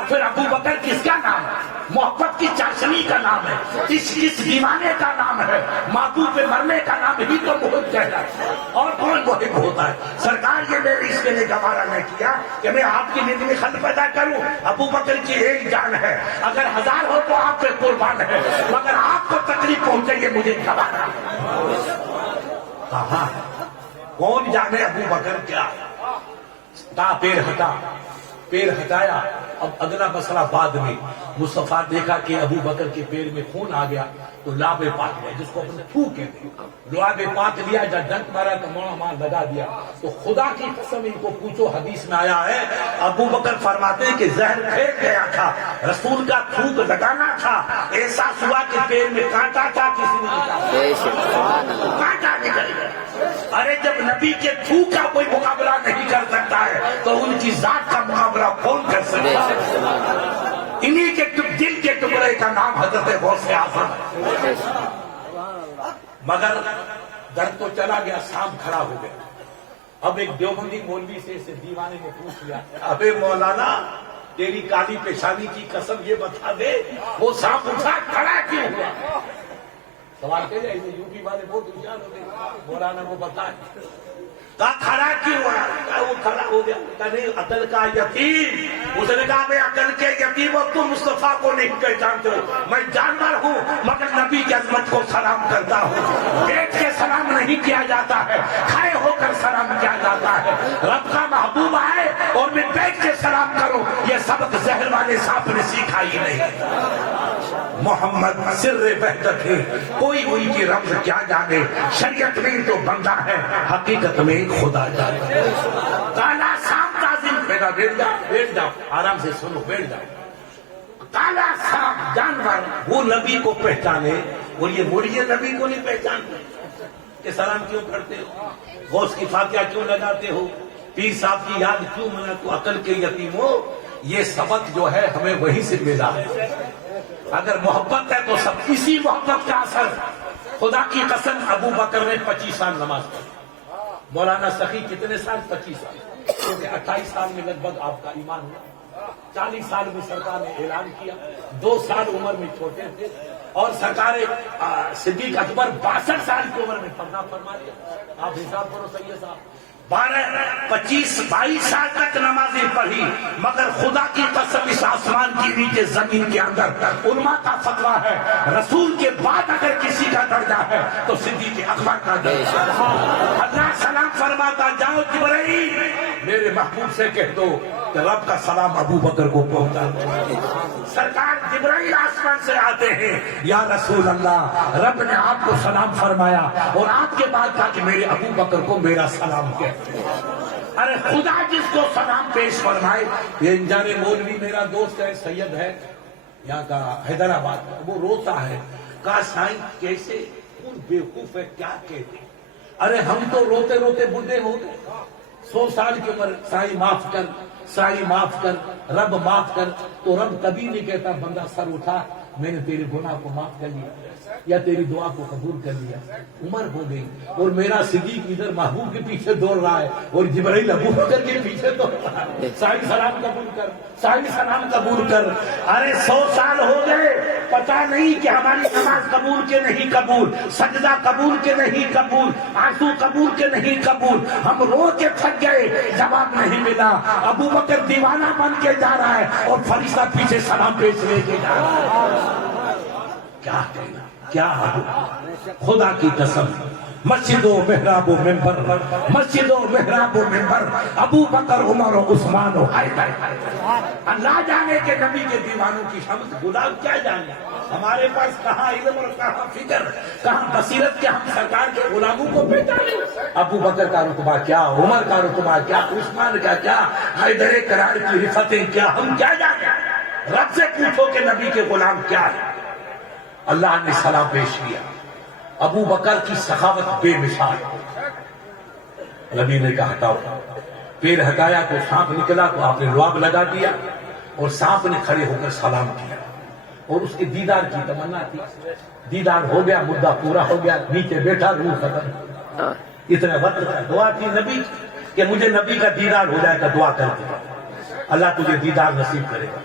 پھر ابو بکر کس کا نام ہے؟ محبت کی چاشنی کا نام ہے, اس دیوانے کا نام ہے, محبوب پہ مرنے کا نام ہی تو محب کہتا ہے. اور کون محب ہوتا ہے؟ سرکار یہ میرے اس کے لیے گوارا نہیں کیا کہ میں آپ کی نیند میں خلل پیدا کروں. ابو بکر کی ایک جان ہے, اگر 1000 ہو تو آپ پہ قربان ہے, مگر آپ کو تکلیف پہنچے یہ مجھے گوارا. کہاں کون جانے ابو بکر کیا کہا پیر ہٹا, پیر ہٹایا. اب اگلا مسئلہ بعد میں, مصطفیٰ دیکھا کہ ابو بکر کے پیر میں خون آ گیا تو لعاب پاک لیا, جس کو اپنے تھو کہتے ہیں, لعاب پاک لیا, جب ڈنک مارا تو ماں لگا دیا. تو خدا کی قسم ان کو پوچھو, حدیث میں آیا ہے ابو بکر فرماتے ہیں کہ زہر پھینک گیا تھا, رسول کا تھوک لگانا تھا, احساس ہوا کہ پیر میں کانٹا تھا, کسی نے نکالا, کانٹا نکل گیا. ارے جب نبی کے تھوک کا کوئی مقابلہ نہیں کر سکتا ہے تو ان کی ذات کا مقابلہ کون کر سکتا ہے؟ انہی کے دل کے ٹکڑے کا نام حضرت غوث اعظم ہے. مگر در تو چلا گیا, سانپ کھڑا ہو گیا. اب ایک دیوبندی مولوی سے اسے دیوانے نے پوچھ لیا, ابے مولانا تیری کالی پیشانی کی قسم یہ بتا دے وہ سانپ اٹھا کھڑا کیوں ہوا؟ سوال کہہ جائے یوپی والے بہت ہوشیار ہوتے, مولانا کو بتائے. کہا کھڑا کیوں ہوا؟ کہا وہ کھڑا ہو گیا. کہا نہیں, عقل کا یتیم. اس نے کہا میں عقل کے یتیم ہوں, تم مصطفیٰ کو نہیں پہچانتے ہو, میں جانور ہوں مگر نبی کی عظمت کو سلام کرتا ہوں. بیٹھ کے سلام نہیں کیا جاتا ہے, کھڑے ہو کر سلام کیا جاتا ہے. رب کا محبوب آئے اور میں بیٹھ کے سلام کروں, یہ سبق زہر والے سانپ نے سیکھا ہی نہیں. محمد سر وحدت ہے, کوئی ان کی رمز کیا جانے, شریعت میں تو بندہ ہے, حقیقت میں خدا جانے. کالا سانپ تعظیم, بیٹا بیٹھ جاؤ, آرام سے سنو, بیٹھ جاؤ. کالا سانپ جانور وہ نبی کو پہچانے اور یہ مڑیے نبی کو نہیں پہچانتے. کہ سلام کیوں کرتے ہو, غوث کی فاتحہ کیوں لگاتے ہو, پیر صاحب کی یاد کیوں مناتے ہو, عقل کے یتیم ہو. یہ سبق جو ہے ہمیں وہیں سے ملا ہے. اگر محبت ہے تو سب اسی محبت کا اثر. خدا کی قسم ابو بکر نے 25 سال نماز پڑھی. مولانا سخی کتنے سال؟ 25 سال. کیونکہ 28 سال میں لگ بھگ آپ کا ایمان ہوا. 40 سال میں سرکار نے اعلان کیا, 2 سال عمر میں چھوٹے تھے, اور سرکار صدیق اکبر 62 سال کی عمر میں پردہ فرما دیا. آپ حساب کرو سید صاحب, 22 سال تک نمازیں پڑھی، مگر خدا کی قسم اس آسمان کے نیچے زمین کے اندر علماء کا فتویٰ ہے، رسول کے بعد اگر کسی کا درجہ ہے تو صدیق اکبر کا درجہ ہے۔ اللہ سلام فرماتا، جاؤ جبرائیل میرے محبوب سے کہہ دو کہ رب کا سلام ابو بکر کو پہنچا دو۔ سرکار جبرائیل آسمان سے آتے ہیں، یا رسول اللہ رب نے آپ کو سلام فرمایا اور آپ کے بعد کہا کہ میرے ابو بکر کو میرا سلام کہہ۔ ارے خدا جس کو سلام پیش فرمائے۔ یہ انجان مولوی میرا دوست ہے، سید ہے یہاں کا حیدرآباد، وہ روتا ہے، کہا سائیں کیسے کون بیوقوف ہے کیا کہتے۔ ارے ہم تو روتے روتے بڈھے ہو گئے، 100 سال کی عمر، سائیں معاف کر، سائیں معاف کر، رب معاف کر، تو رب کبھی نہیں کہتا بندہ سر اٹھا میں نے تیرے گناہ کو معاف کر لیا یا تیری دعا کو قبول کر لیا۔ عمر ہو گئی اور میرا صدیق ادھر محبوب کے پیچھے دوڑ رہا ہے اور جبرائیل ابو بکر کے پیچھے دوڑ رہا ہے، سائیں سلام قبول کر، سائیں سلام قبول کر۔ ارے 100 سال ہو گئے، پتا نہیں کہ ہماری نماز قبول کے نہیں قبول، سجدہ قبول کے نہیں قبول، آنسو قبول کے نہیں قبول، ہم رو کے تھک گئے، جواب نہیں ملا۔ ابو بکر دیوانہ بن کے جا رہا ہے اور فرشتہ پیچھے سلام پیش لے کے جا رہا ہے۔ کیا کہنا، کیا خدا کی قسم، مسجد و محراب و منبر، مسجد و محراب و منبر، ابو بکر عمر و عثمان و حیدر۔ اللہ جانے کہ نبی کے دیوانوں کی شمس غلام کیا جانے، ہمارے پاس کہاں علم اور کہاں فکر، کہاں بصیرت کے ہم سرکار کے غلاموں کو پہچانے۔ ابو بکر کا رتبہ کیا، عمر کا رتبہ کیا، عثمان کا کیا، حیدر کرار کی رفتیں کیا، ہم کیا جانے۔ رب سے پوچھو کہ نبی کے غلام کیا ہے۔ اللہ نے سلام پیش کیا، ابو بکر کی سخاوت بے مثال۔ نبی نے کہا ہٹاؤ، پیر ہٹایا تو سانپ نکلا تو آپ نے لعاب لگا دیا اور سانپ نے کھڑے ہو کر سلام کیا اور اس کے دیدار کی تمنا تھی، دیدار ہو گیا، مدعا پورا ہو گیا، نیچے بیٹھا، روح ختم۔ اتنا وقت کا دعا تھی نبی کہ مجھے نبی کا دیدار ہو جائے گا، دعا کر دیا اللہ تجھے دیدار نصیب کرے گا۔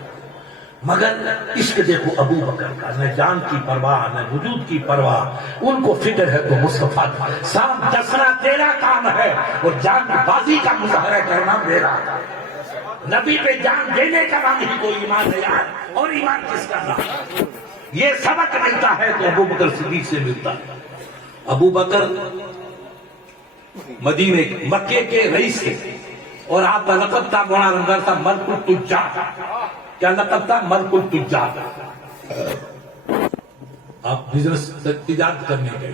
مگر عشق دیکھو ابو بکر کا، نہ جان کی پرواہ نہ وجود کی پرواہ، ان کو فکر ہے تو مصطفیٰ کا۔ سانپ ڈسنا تیرا کام ہے اور جان بازی کا مظاہرہ کرنا میرا۔ نبی پہ جان دینے کا نام ہی کوئی ایمان ہے یار، اور ایمان کس کا نام؟ یہ سبق ملتا ہے تو ابو بکر صدیق سے ملتا ہے۔ ابو بکر مدینے مکے کے رئیس تھے اور آپ کا لقب تھا مولانا رمضان صاحب ملک التجار۔ کیا لقب تھا؟ ملک التجار۔ آپ بزنس تجارت کرنے گئے،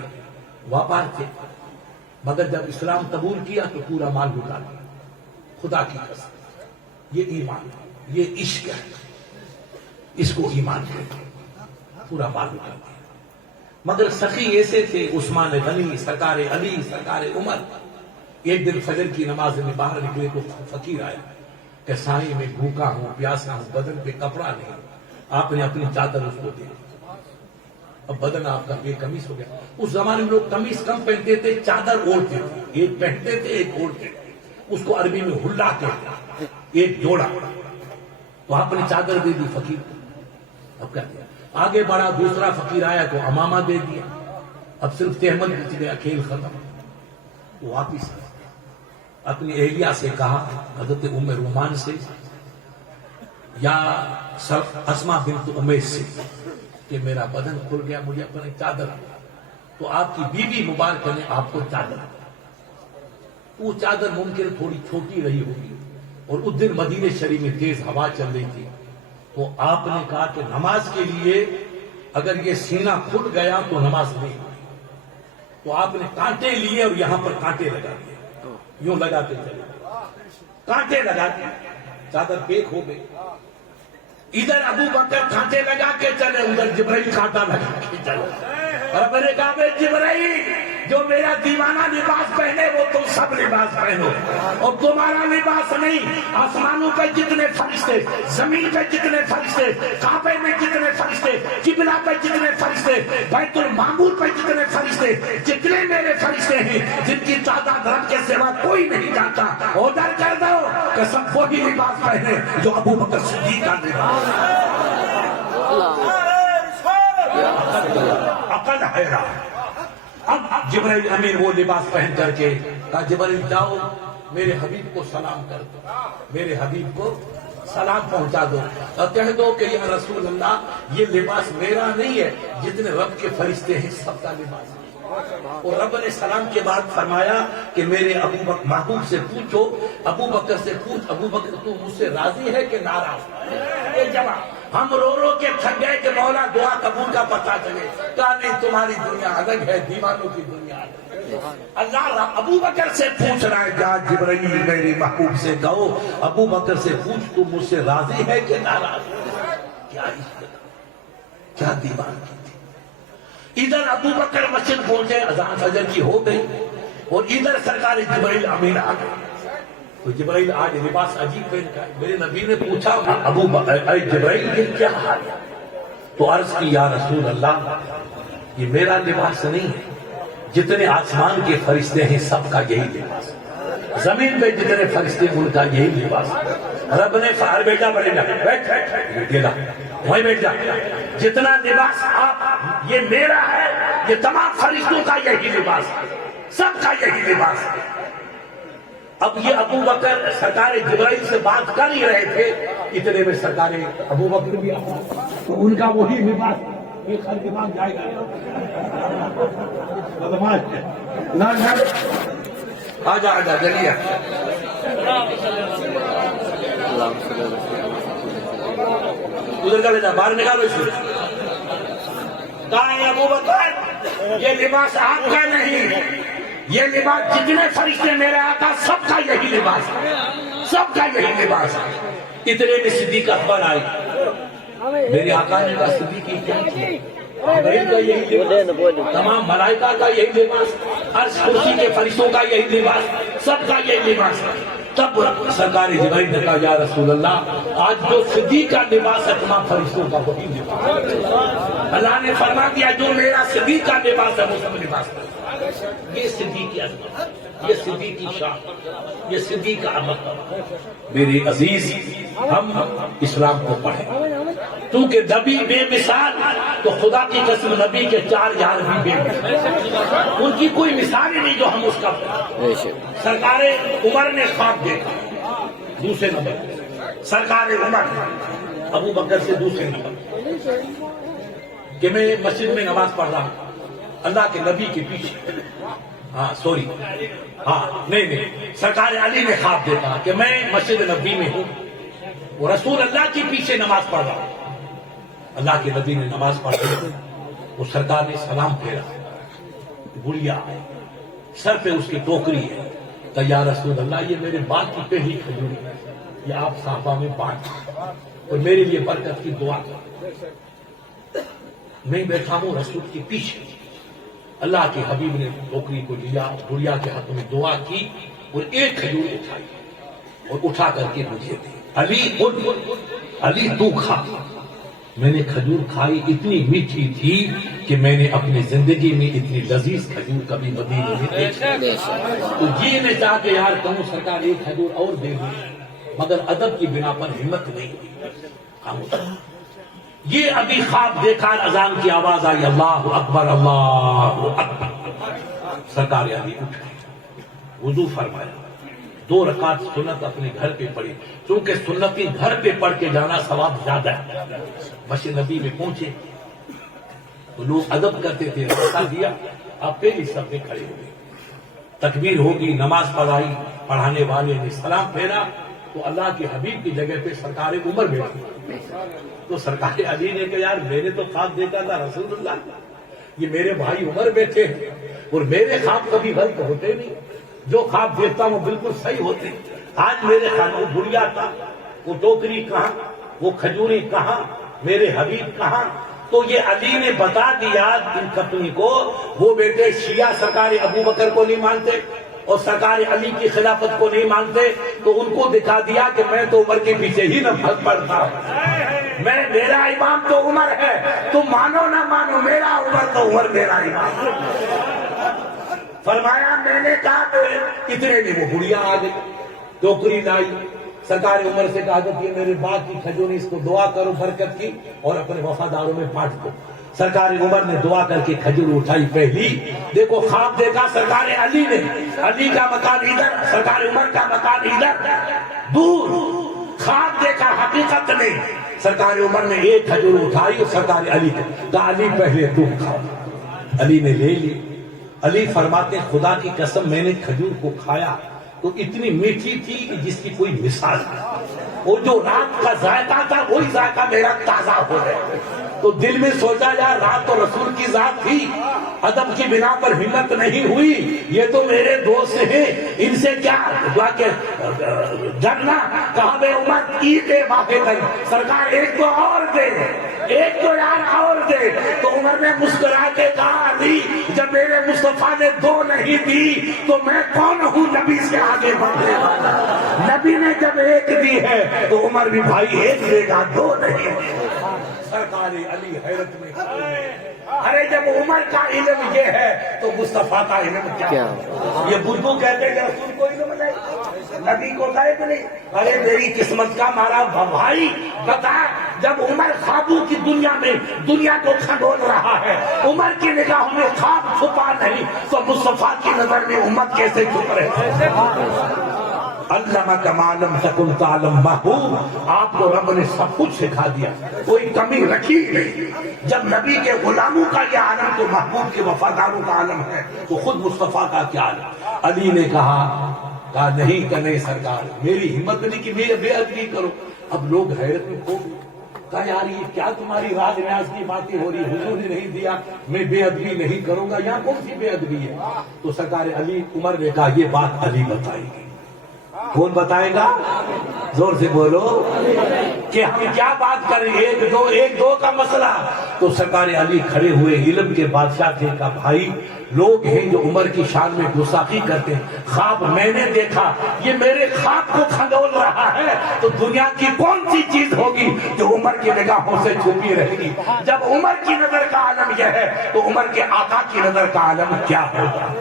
واپار تھے، مگر جب اسلام قبول کیا تو پورا مال لٹا دیا۔ خدا کی قسم، یہ ایمان ہے، یہ عشق ہے، اس کو ایمان کہتے ہیں، پورا مال لٹا دیا۔ مگر سخی ایسے تھے، عثمان غنی، سرکار علی، سرکار عمر۔ ایک دن فجر کی نماز میں باہر نکلے تو فقیر آیا کہ سائیں میں بھوکا ہوں، پیاسا ہوں، بدن پہ کپڑا نہیں۔ آپ نے اپنی چادر اس کو دی، اب بدن آپ کا بے قمیص ہو گیا۔ اس زمانے میں لوگ قمیص کم پہنتے تھے، چادر اوڑھتے تھے، ایک پہنتے تھے ایک اوڑھتے تھے، اس کو عربی میں ہلا کہتے، ایک جوڑا۔ تو آپ نے چادر دے دی فقیر کو، اب کیا کیا؟ آگے بڑھا، دوسرا فقیر آیا تو امامہ دے دیا، اب صرف تحمل بچ گیا، کھیل ختم۔ وہ واپس اپنی اہلیہ سے کہا، حضرت ام رومان سے یا اسما بنت امیس سے، کہ میرا بدن کھل گیا، مجھے اپنے چادر۔ تو آپ کی بیوی مبارکہ نے آپ کو چادر، وہ چادر ممکن تھوڑی چھوٹی رہی ہوگی، اور اس دن مدینہ شریف میں تیز ہوا چل رہی تھی، تو آپ نے کہا کہ نماز کے لیے اگر یہ سینہ کھل گیا تو نماز نہیں ہوئی۔ تو آپ نے کانٹے لیے اور یہاں پر کانٹے لگا دیے، یوں لگاتے چلے، کانٹے لگاتے، چادر پیک ہو گئی۔ ادھر ابو بکر کانٹے لگا کے چلے، ادھر جبرائیل کانٹا لگا کے چلے۔ اور میں نے کہا کہ جبرائیل جو میرا دیوانہ لباس پہنے وہ تم سب لباس پہنو، اور تمہارا لباس نہیں، آسمانوں پہ جتنے فرشتے، زمین پہ جتنے فرشتے، کعبے میں جتنے فرشتے، قبلہ پہ جتنے فرشتے، بیت المعمور پہ جتنے فرشتے، جتنے میرے فرشتے ہیں جن کی تعداد رب کے سوا کوئی نہیں جانتا، آرڈر کر دو کہ سب وہی لباس پہنے جو ابو بکر صدیق کا لباس ہے۔ عقل حیران۔ اب جبرائیل امین وہ لباس پہن کر کے کہا جبرائیل جاؤ میرے حبیب کو سلام کر دو، میرے حبیب کو سلام پہنچا دو اور کہہ دو کہ یا رسول اللہ یہ لباس میرا نہیں ہے، جتنے رب کے فرشتے ہیں سب کا لباس ہے۔ اور رب نے سلام کے بعد فرمایا کہ میرے ابو بکر محبوب سے پوچھو، ابو بکر سے پوچھ، ابو بکر تو مجھ سے راضی ہے کہ ناراض؟ یہ جواب ہم رو رو کے تھک گئے کہ مولا دعا قبول کا پتہ چلے، کہا نہیں تمہاری دنیا الگ ہے، دیوانوں کی دنیا الگ ہے۔ اللہ ابو بکر سے پوچھ رہا ہے، جا جبرائیل میرے محبوب سے کہو ابو بکر سے پوچھ تو مجھ سے راضی ہے کہ ناراض؟ کیا عشق، کیا دیوانگی تھی۔ ادھر ابو بکر مسجد پہنچے، اذان فجر کی ہو گئی، اور ادھر سرکار جبرائیل امین آ گئے۔ تو جبرائیل آج لباس عجیب پہن کا ہے۔ میرے نبی نے پوچھا ابو بکر اے جبرائیل یہ کیا حال ہے؟ تو عرض کی یا رسول اللہ یہ میرا لباس نہیں ہے، جتنے آسمان کے فرشتے ہیں سب کا یہی لباس ہے، زمین پہ جتنے فرشتے ہیں ان کا یہی لباس ہے۔ رب نے فار بیٹا بڑے جا بیٹھ گیلا وہیں بیٹھ جا، جتنا لباس آپ یہ میرا ہے، یہ تمام فرشتوں کا یہی لباس ہے، سب کا یہی لباس ہے۔ اب یہ ابو بکر سرکار جبرائیل سے بات کر ہی رہے تھے، اتنے میں سرکار ابو بکر بھی آتا تو ان کا وہی لباس، یہ خر دماغ جائے گا آجا آجا جلیہ ادھر کا لے جا، باہر نکالو اس کو۔ کہا ہے ابو بکر یہ لباس آپ کا نہیں، یہ لباس جتنے فرشتے میرے آقا سب کا یہی لباس ہے، سب کا یہی لباس ہے۔ اتنے میں صدیق اکبر آئی، میرے آقا نے کہا صدیق کی کیا چیز؟ جبرائیل کا یہی لباس، تمام ملائکہ کا یہی لباس، عرش کرسی کے فرشتوں کا یہی لباس، سب کا یہی لباس ہے۔ تب سرکار جبرائیل نے کہا یا رسول اللہ آج جو صدیق کا لباس ہے تمام فرشتوں کا وہی لباس۔ اللہ نے فرما دیا جو میرا صدیق کا لباس ہے وہ سب لباس ہے۔ یہ صدیق کی عظمت، یہ صدیق کی شان، یہ صدیق کا عظمت۔ میرے عزیز ہم اسلام کو پڑھیں، کیونکہ نبی بے مثال تو خدا کی قسم نبی کے 4 یار بھی بے مثال، ان کی کوئی مثال ہی نہیں جو ہم اس کا سرکار عمر نے خواب دیکھا دوسرے نمبر، سرکار عمر ابو بکر سے دوسرے نمبر کہ میں مسجد میں نماز پڑھ رہا ہوں اللہ کے نبی کے پیچھے، نہیں سرکار علی نے خواب دیکھا کہ میں مسجد نبی میں ہوں وہ رسول اللہ کے پیچھے نماز پڑھ رہا ہوں، اللہ کے نبی نے نماز پڑھ رہی، وہ سرکار نے سلام پھیرا، گڑیا ہے سر پہ اس کی ٹوکری ہے، کہ یا رسول اللہ یہ میرے باپ کی پہلی کھجوری ہے، یہ آپ صحابہ میں بانٹ اور میرے لیے برکت کی دعا کر۔ میں بیٹھا ہوں رسول کے پیچھے، اللہ کے حبیب نے ٹوکری کو لیا، گڑیا کے ہاتھ میں دعا کی اور ایک کھجور اٹھائی اور اٹھا کر کے مجھے دی، علی تو کھا۔ میں نے کھجور کھائی، اتنی میٹھی تھی کہ میں نے اپنی زندگی میں اتنی لذیذ کھجور کبھی مدینے میں دیکھی۔ تو یہ نے چاہ کہ یار کہوں سرکار ایک کھجور اور دے دی، مگر ادب کی بنا پر ہمت نہیں ہوئی۔ یہ ابھی خواب دیکھا، اذان کی آواز آئی اللہ اکبر اللہ اکبر، سرکار علی اٹھ گئے، وضو فرمایا، 2 رکعت سنت اپنے گھر پہ پڑھی، چونکہ سنتی گھر پہ پڑھ کے جانا ثواب زیادہ ہے۔ مسجد نبی میں پہنچے تو لوگ ادب کرتے تھے، رسا دیا آپ پہلی صف میں کھڑے ہوئے، تکبیر ہوگی، نماز پڑھائی، پڑھانے والے نے سلام پھیرا تو اللہ کے حبیب کی جگہ پہ سرکار عمر بیٹھے، تو سرکار علی نے کہا یار میں نے تو خواب دیکھا تھا رسول اللہ، یہ میرے بھائی عمر بیٹھے ہیں اور میرے خواب کبھی غلط ہوتے نہیں، جو خواب دیکھتا ہوں بالکل صحیح ہوتے۔ آج میرے خواب وہ گڑیا تھا، وہ ٹوکری کہاں، وہ کھجوری کہاں، میرے حبیب کہاں؟ تو یہ علی نے بتا دیا ان کپنی کو، وہ بیٹے شیعہ سرکار ابو بکر کو نہیں مانتے اور سرکار علی کی خلافت کو نہیں مانتے، تو ان کو دکھا دیا کہ میں تو عمر کے پیچھے ہی نماز پڑھتا ہوں، میرا امام تو عمر ہے، تم مانو نہ مانو میرا عمر تو عمر میرا امام۔ فرمایا میں نے کہا تو اتنے میں وہ گڑیا آ گئی، ٹوکری لائی، سرکار عمر سے کہا کہ میرے باپ کی کھجوری، اس کو دعا کرو برکت کی اور اپنے وفاداروں میں بانٹ دو۔ سرکار عمر نے دعا کر کے کھجور اٹھائی پہلی. دیکھو خواب دیکھا سرکار علی نے, علی کا مکان ادھر, سرکار عمر کا مکان ادھر دور. خواب دیکھا حقیقت نہیں. سرکار عمر نے ایک کھجور اٹھائی اور سرکار علی کو کہا علی پہلے تم کھاؤ. علی نے لے لی. علی فرماتے خدا کی قسم میں نے کھجور کو کھایا تو اتنی میٹھی تھی کہ جس کی کوئی مثال نہیں. وہ جو رات کا ذائقہ تھا وہی ذائقہ میرا تازہ ہو گیا. تو دل میں سوچا یار رات تو رسول کی ذات تھی, ادب کی بنا پر ہمت نہیں ہوئی, یہ تو میرے دوست ہیں, ان سے کیا ڈرنا. کہا بے عمر عید واحد, سرکار ایک تو اور دے, ایک تو یار اور دے. تو عمر نے مسکرا کے کہا علی جب میرے مصطفیٰ نے دو نہیں دی تو میں کون ہوں نبی سے آگے بڑھنے والا. نبی نے جب ایک دی ہے تو عمر بھی بھائی ایک دے گا, دو نہیں. سرکار علی حیرت میں, ارے جب عمر کا علم یہ ہے تو مصطفیٰ کا علم کیا؟ یہ بدھو کہتے ہیں کہ رسول کو علم نہیں, نبی کو غیب نہیں. ارے میری قسمت کا مارا بھائی بتا, جب عمر خوابوں کی دنیا میں دنیا کو کھنڈول رہا ہے, عمر کی نگاہوں میں خواب چھپا نہیں, تو مصطفیٰ کی نظر میں امت کیسے چھپ رہے؟ علمہ کا معلوم تکن تعلم محبوب, آپ کو رب نے سب کچھ سکھا دیا, کوئی کمی رکھی نہیں. جب نبی کے غلاموں کا یہ عالم تو محبوب کے وفاداروں کا عالم ہے, تو خود مصطفیٰ کا کیا عالم. علی نے کہا نہیں کہ نہیں سرکار, میری ہمت نہیں کہ میرے بے ادبی کرو. اب لوگ حیرت میں کھو گئے, کہا یار یہ کیا تمہاری راز ریاض کی باتیں ہو رہی, حضور نے نہیں دیا, میں بے ادبی نہیں کروں گا, یہاں کون سی بے ادبی ہے. تو سرکار علی عمر نے کہا یہ بات علی بتائے گی. کون بتائے گا؟ زور سے بولو کہ ہم کیا بات کریں, ایک دو کا مسئلہ. تو سرکار علی کھڑے ہوئے, علم کے بادشاہ تھے. کہا بھائی لوگ ہیں جو عمر کی شان میں گستاخی کرتے ہیں, خواب میں نے دیکھا, یہ میرے خواب کو کھنڈول رہا ہے, تو دنیا کی کون سی چیز ہوگی جو عمر کی نگاہوں سے چھپی رہے گی. جب عمر کی نظر کا عالم یہ ہے تو عمر کے آقا کی نظر کا عالم کیا ہوگا.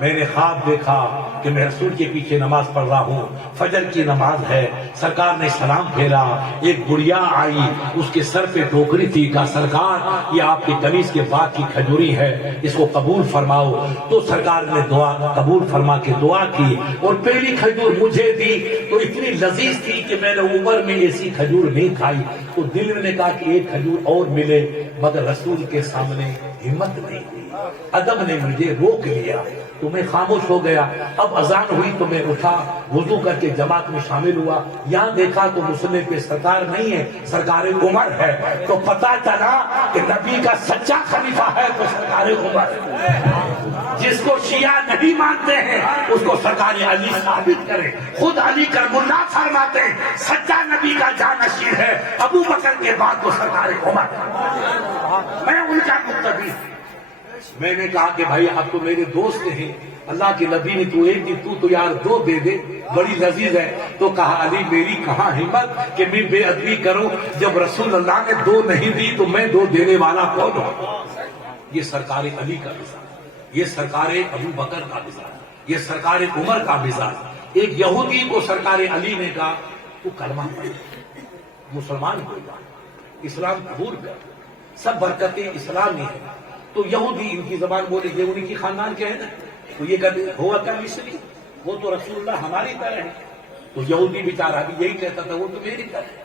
میں نے خواب دیکھا کہ میں رسول کے پیچھے نماز پڑھ رہا ہوں, فجر کی نماز ہے, سرکار نے سلام پھیرا, ایک گڑیا آئی, اس کے سر پہ ٹوکری تھی. کہا سرکار یہ آپ کی قمیص کے بعد کی کھجوری ہے, اس کو قبول فرماؤ. تو سرکار نے دعا قبول فرما کے دعا کی اور پہلی کھجور مجھے دی, تو اتنی لذیذ تھی کہ میں نے عمر میں ایسی کھجور نہیں کھائی. تو دل میں نے کہا کہ ایک کھجور اور ملے, مگر رسول کے سامنے ہمت نہیں ہوئی, ادب نے مجھے روک لیا, تو میں خاموش ہو گیا. اب اذان ہوئی تو میں اٹھا, وضو کر کے جماعت میں شامل ہوا. یہاں دیکھا تو مسلح پہ سرکار نہیں ہے, سرکار عمر ہے. تو پتا چلا کہ نبی کا سچا خلیفہ ہے تو سرکار عمر. جس کو شیعہ نہیں مانتے ہیں اس کو سرکار علی ثابت کرے. خود علی کرم اللہ فرماتے ہیں سچا نبی کا جانشین ہے ابو بکر کے بعد تو سرکار عمر. میں ان کا مقتدی. میں نے کہا کہ بھائی آپ تو میرے دوست ہیں, اللہ کے نبی نے تو ایک دی, تو یار دو دے دے, بڑی لذیذ ہے. تو کہا علی میری کہاں ہمت کہ میں بے ادبی کروں, جب رسول اللہ نے دو نہیں دی تو میں دو دینے والا کون ہوں. یہ سرکار علی کا مزاج, یہ سرکار ابو بکر کا مزاج, یہ سرکار عمر کا مزاج. ایک یہودی کو سرکار علی نے کہا تو کلمہ پڑھ, مسلمان ہو جا, اسلام قبول کر, سب برکتیں اسلامی ہیں. تو یہودی ان کی زبان بولے, یہ ان کی خاندان کے ہے نا, تو یہ کہتے ہوا کیا مصری, وہ تو رسول اللہ ہماری طرح ہے. تو یہودی بیچارہ بھی یہی کہتا تھا وہ تو میری طرح ہے,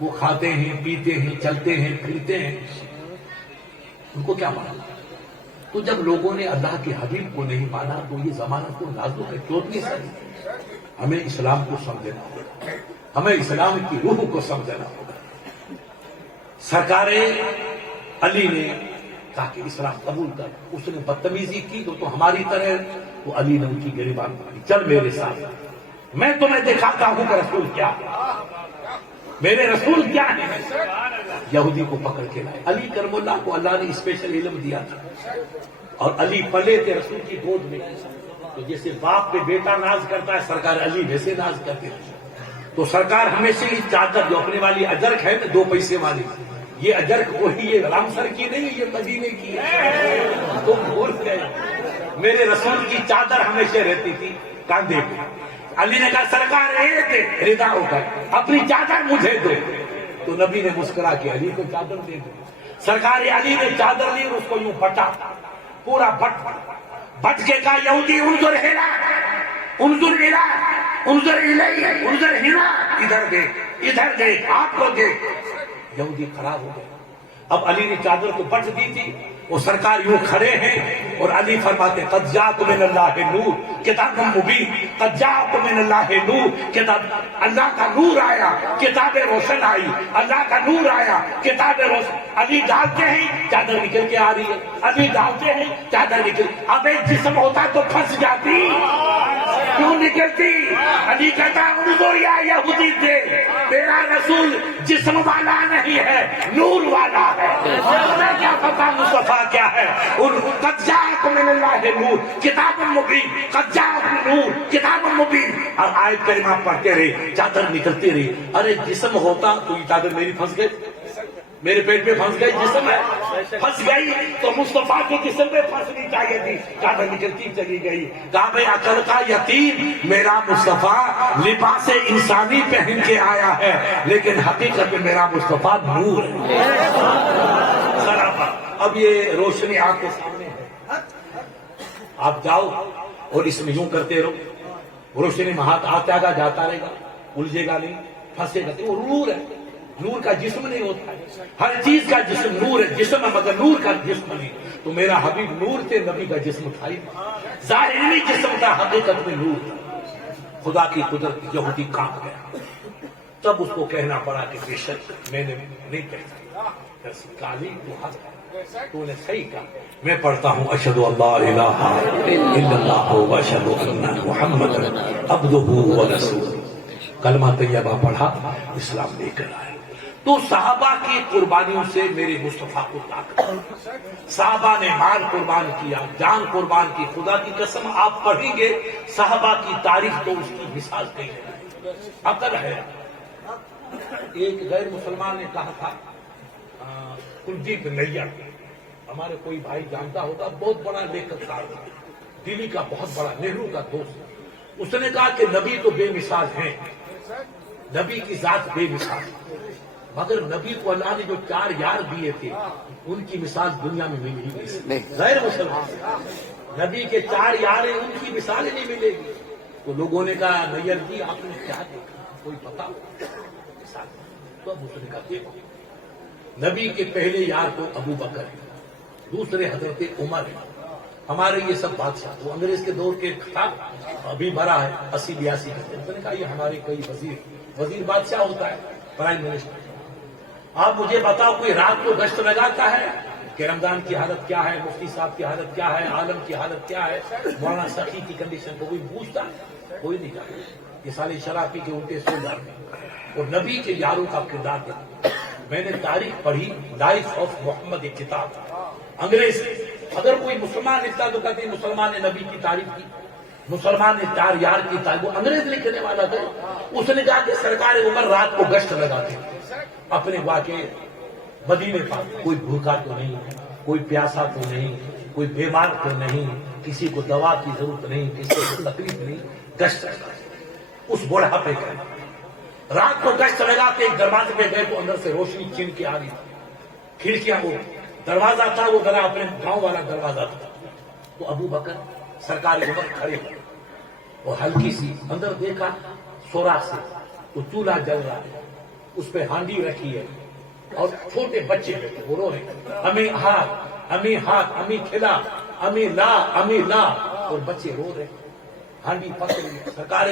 وہ کھاتے ہیں پیتے ہیں چلتے ہیں پھرتے ہیں, ان کو کیا مانا. تو جب لوگوں نے اللہ کے حبیب کو نہیں مانا تو یہ زمانہ تو نازک ہے, 14ویں صدی. ہمیں اسلام کو سمجھنا ہوگا, ہمیں اسلام کی روح کو سمجھنا ہوگا. سرکار علی نے کہا کہ اسلام قبول کر. اس نے بدتمیزی کی تو ہماری طرح, تو علی نے ان کی گریبان پکڑی, چل میرے ساتھ, میں تمہیں دکھاتا ہوں کہ رسول کیا ہے, میرے رسول کیا ہے. یہودی کو پکڑ کے لائے. علی کرم اللہ کو اللہ نے اسپیشل علم دیا تھا, اور علی پلے تھے رسول کی گود میں. تو جیسے باپ پہ بیٹا ناز کرتا ہے, سرکار علی ویسے ناز کرتے ہیں. تو سرکار ہمیشہ یہ چادر جو اپنے والی اجرک ہے نا 2 پیسے والی, یہ اجرک وہی, یہ رامسر کی نہیں, یہ مدینے کی ہے. تم بھول گئے, میرے رسول کی چادر ہمیشہ رہتی تھی کاندھے پہ. علی نے کہا سرکار ایک رضا ہو کر اپنی چادر مجھے دو. تو نبی نے مسکرا کے علی کو چادر دے دو. سرکار علی نے چادر لی اور اس کو یوں بٹا، پورا بٹ کے کہا یہودی انظر ہنا انظر الہ انظر الیہ انظر ہنا، ادھر دیکھ آپ کو دیکھ۔ یہودی خراب ہو گئے۔ اب علی نے چادر کو بٹ دی تھی، وہ سرکار یوں کھڑے ہیں اور علی فرماتے قد جاءت من اللہ نور کتاب مبین، قد جاءت من اللہ نور کتاب، اللہ کا نور آیا، کتاب روشن آئی، اللہ کا نور آیا، کتاب روشن۔ علی ڈالتے ہیں چادر نکل کے آ رہی ہے، علی ڈالتے ہیں چادر نکل، اب ایک جسم ہوتا تو پھنس جاتی، کیوں نکلتی؟ علی کہتا انظر یا یہودی دیکھ، میرا رسول جسم والا نہیں ہے، نور والا ہے۔ ہمیں کیا پتا مصطفیٰ کیا ہے؟ قد جاءت من اللہ نور کتاب مبین، قد جاءت نور کتاب مبین۔ اور آیت کریمہ پڑھتے رہے، چادر نکلتی رہی۔ ارے جسم ہوتا تو یہ چادر میری پھنس گئی، میرے پیٹ میں پھنس گئی، جسم ہے پھنس گئی تو مصطفیٰ کے جسم میں پھنسنی چاہیے تھی، چادر نکلتی چلی گئی۔ کہا بھئی عقل کا یتیم میرا مصطفیٰ لباس انسانی پہن کے آیا ہے، لیکن حقیقت میں میرا مصطفیٰ نور ہے۔ اب یہ روشنی آپ کے سامنے ہے، آپ جاؤ اور اس میں یوں کرتے رہو، روشنی میں ہاتھ آتا گا جاتا رہے گا، الجھے گا نہیں، پھنسے گا، وہ نور ہے۔ نور کا جسم نہیں ہوتا ہے، ہر چیز کا جسم نور ہے، جسم ہے مگر نور کا جسم نہیں۔ تو میرا حبیب نور تھے، نبی کا جسم تھا ہی، ظاہری جسم تھا، حقیقت میں نور تھا۔ خدا کی قدرت یہودی کانپ گیا، تب اس کو کہنا پڑا کہ بے شک میں نے نہیں کہتا، کالی تو حق ہے، تو نے صحیح کہا۔ میں پڑھتا ہوں اشہد ان لا الہ الا اللہ و اشہد ان محمد عبدہ و رسولہ، کلمہ طیبہ پڑھا، اسلام لے کر آئے۔ تو صحابہ کی قربانیوں سے میرے مصطفیٰ کو طاقت، صحابہ نے مال قربان کیا، جان قربان کی۔ خدا کی قسم آپ پڑھیں گے صحابہ کی تاریخ تو اس کی مثال نہیں ہے، عقل ہے۔ ایک غیر مسلمان نے کہا تھا، کلدیپ نیر، ہمارے کوئی بھائی جانتا ہوگا، بہت بڑا لیکھکار تھا، دلی کا بہت بڑا، نہرو کا دوست۔ اس نے کہا کہ نبی تو بے مثال ہیں، نبی کی ذات بے مثال، مگر نبی کو اللہ نے جو 4 یار دیے تھے ان کی مثال دنیا میں مل ہی نہیں۔ غیر مسلمان نبی کے 4 یار ہیں، ان کی مثال ہی نہیں ملے گی۔ تو لوگوں نے کہا نیر جی آپ نے کیا دیکھا، کوئی پتا مثال؟ تو اب اس نے کہا دیکھو، نبی کے پہلے یار تو ابو بکر ہے، دوسرے حضرت عمر ہے، ہمارے یہ سب بادشاہ، وہ انگریز کے دور کے خطاب ابھی بھرا ہے 80-82 کا۔ اس نے کہا یہ ہمارے کئی وزیر بادشاہ ہوتا ہے، پرائم منسٹر۔ آپ مجھے بتاؤ کوئی رات کو گشت لگاتا ہے کہ رمضان کی حالت کیا ہے، مفتی صاحب کی حالت کیا ہے، عالم کی حالت کیا ہے، مولانا سخی کی کنڈیشن کو کوئی پوچھتا ہے؟ کوئی نہیں جانتا۔ یہ سارے شراب پی کے الٹے سو جاتے ہیں۔ اور نبی کے یاروں کا کردار دیکھا، میں نے تاریخ پڑھی، لائف آف محمد ایک کتاب، انگریز اگر کوئی مسلمان لکھتا تو کہتے ہیں مسلمان نے نبی کی تعریف کی، مسلمان نے 4 یار کی تعریف۔ وہ انگریز لکھنے والا تھا، اس نے کہا کہ سرکار عمر رات کو گشت لگاتے اپنے واقعے مدینے پاک، کوئی بھوکا تو نہیں، کوئی پیاسا تو نہیں، کوئی بیمار تو نہیں، کسی کو دوا کی ضرورت نہیں، کسی کو تکلیف نہیں، گشت اس بڑھاپے کا رات کو گشت لگا کے ایک دروازے پہ گئے تو اندر سے روشنی چن کے آ رہی تھی، کھڑکیاں، وہ دروازہ تھا، وہ ذرا اپنے گاؤں والا دروازہ تھا۔ تو ابو بکر سرکار عمر کھڑے ہوئے اور ہلکی سی اندر دیکھا سوراخ سے تو چولہا جل رہا ہے، اس پہ ہانڈی رکھی ہے اور چھوٹے بچے بیٹھے، وہ رو رہے، امی ہاتھ، امی ہاتھ، امی کھلا، امی لا، امی لا، اور بچے رو رہے، ہانڈی پک رہی ہے۔ سرکار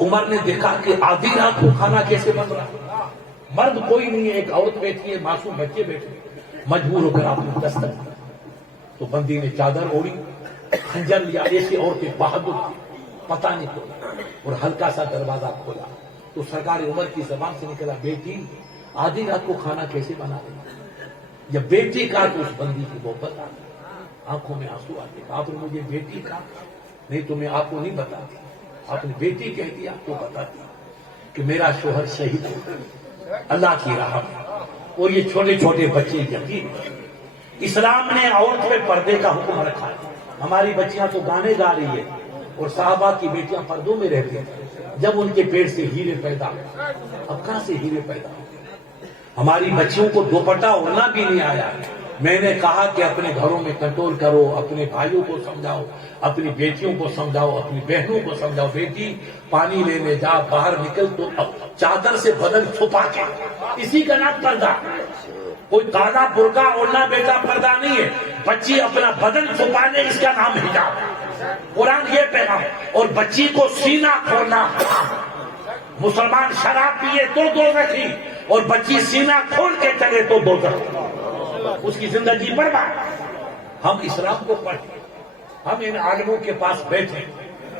عمر نے دیکھا کہ آدھی رات کو کھانا کیسے بن رہا ہے، مرد کوئی نہیں ہے، ایک عورت بیٹھی ہے، معصوم بچے بیٹھے، مجبور ہو کر آپ نے دستک دی۔ تو بندی نے چادر اوڑی، خنجر لیا، ایسی عورتیں بہادر تھی، پتہ نہیں کھولا، اور ہلکا سا دروازہ کھولا تو سرکار عمر کی زبان سے نکلا، بیٹی آدھی رات کو کھانا کیسے بنا رہی؟ جب بیٹی کہا تو اس بندی کی محبت آ گئی، آنکھوں میں آنسو آتے۔ آپ نے مجھے بیٹی کہا، نہیں تو میں آپ کو نہیں بتاتی، آپ نے بیٹی کہہ دیا تو بتاتی کہ میرا شوہر شہید ہو گیا اللہ کی راہ میں، اور یہ چھوٹے چھوٹے بچے یتیم۔ اسلام نے عورت پہ پردے کا حکم رکھا ہے، ہماری بچیاں تو گانے گا رہی ہے اور صحابہ کی بیٹیاں پردوں میں رہتی ہیں، جب ان کے پیٹ سے ہیرے پیدا ہو، اب کہاں سے ہیرے پیدا ہو؟ ہماری بچیوں کو دوپٹہ اوڑھنا بھی نہیں آیا. میں نے کہا کہ اپنے گھروں میں کنٹرول کرو, اپنے بھائیوں کو سمجھاؤ, اپنی بیٹیوں کو سمجھاؤ, اپنی بہنوں کو سمجھاؤ, بیٹی پانی لینے جا, باہر نکل تو چادر سے بدن چھپا کے, اسی کا نام پردہ. کوئی کالا برقع اوڑھنا بیٹا پردہ نہیں ہے. بچی اپنا بدن چھپا لے, اس کا نام حجاب. قرآن یہ پیغام. اور بچی کو سینہ کھولنا. مسلمان شراب پیے تو دوزخی, اور بچی سینہ کھول کے چلے تو دوزخی, اس کی زندگی برباد. ہم اسلام کو پڑھیں, ہم ان عالموں کے پاس بیٹھیں,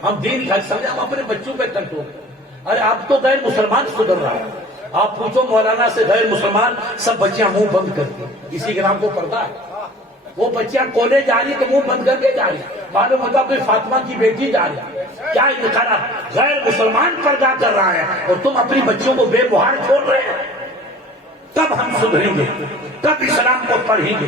ہم دین کا سمجھیں, ہم اپنے بچوں پہ کنٹرول کریں. ارے اب تو غیر مسلمان سدھر رہا ہے. آپ پوچھو مولانا سے, غیر مسلمان سب بچیاں منہ بند کرتی ہیں, اسی کے نام کو پردہ ہے. وہ بچیاں کالج جا رہی تو منہ بند کر کے جا رہی, معلوم ہوتا کوئی فاطمہ کی بیٹی جا رہی. کیا انکارا, غیر مسلمان پردہ کر رہا ہے اور تم اپنی بچیوں کو بے بہار چھوڑ رہے ہیں. کب ہم سدھریں گے؟ کب اسلام کو پڑھیں گے؟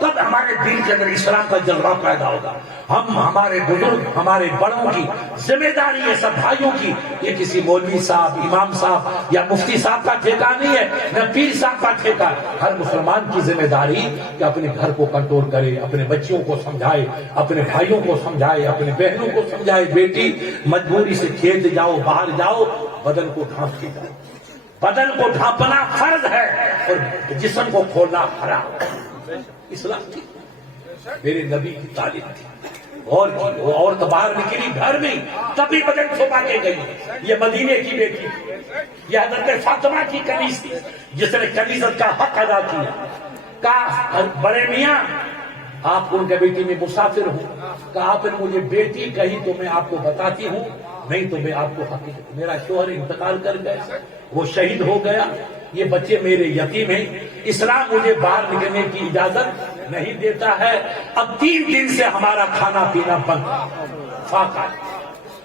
کب ہمارے دل کے اندر اسلام کا جذبہ پیدا ہوگا؟ ہم, ہمارے بزرگ, ہمارے بڑوں کی ذمہ داری ہے, سب بھائیوں کی. یہ کسی مولوی صاحب, امام صاحب یا مفتی صاحب کا ٹھیکہ نہیں ہے, نہ پیر صاحب کا ٹھیکہ. ہر مسلمان کی ذمہ داری کہ اپنے گھر کو کنٹرول کرے, اپنے بچیوں کو سمجھائے, اپنے بھائیوں کو سمجھائے, اپنے بہنوں کو سمجھائے. بیٹی مجبوری سے کھیت جاؤ, باہر جاؤ, بدن کو ڈھانپ کے جاؤ. بدن کو ڈھانپنا فرض ہے اور جسم کو کھولنا حرام. اسلام کی, میرے نبی کی تعلیم تھی. اور تو باہر نکلی گھر میں تبھی بدن چھپا کے گئی. یہ مدینے کی بیٹی, یہ حضرت فاطمہ کی کنیز تھی, جس نے کنیزت کا حق ادا کیا. کہا بڑے میاں آپ ان کے بیٹی میں مسافر ہوں, کہا آپ نے مجھے بیٹی کہی تو میں آپ کو بتاتی ہوں, نہیں تو میں آپ کو حقیقت. میرا شوہر انتقال کر گئے, وہ شہید ہو گیا, یہ بچے میرے یتیم ہیں. اسلام مجھے باہر نکلنے کی اجازت نہیں دیتا ہے. اب 3 دن سے ہمارا کھانا پینا بند, فاقہ.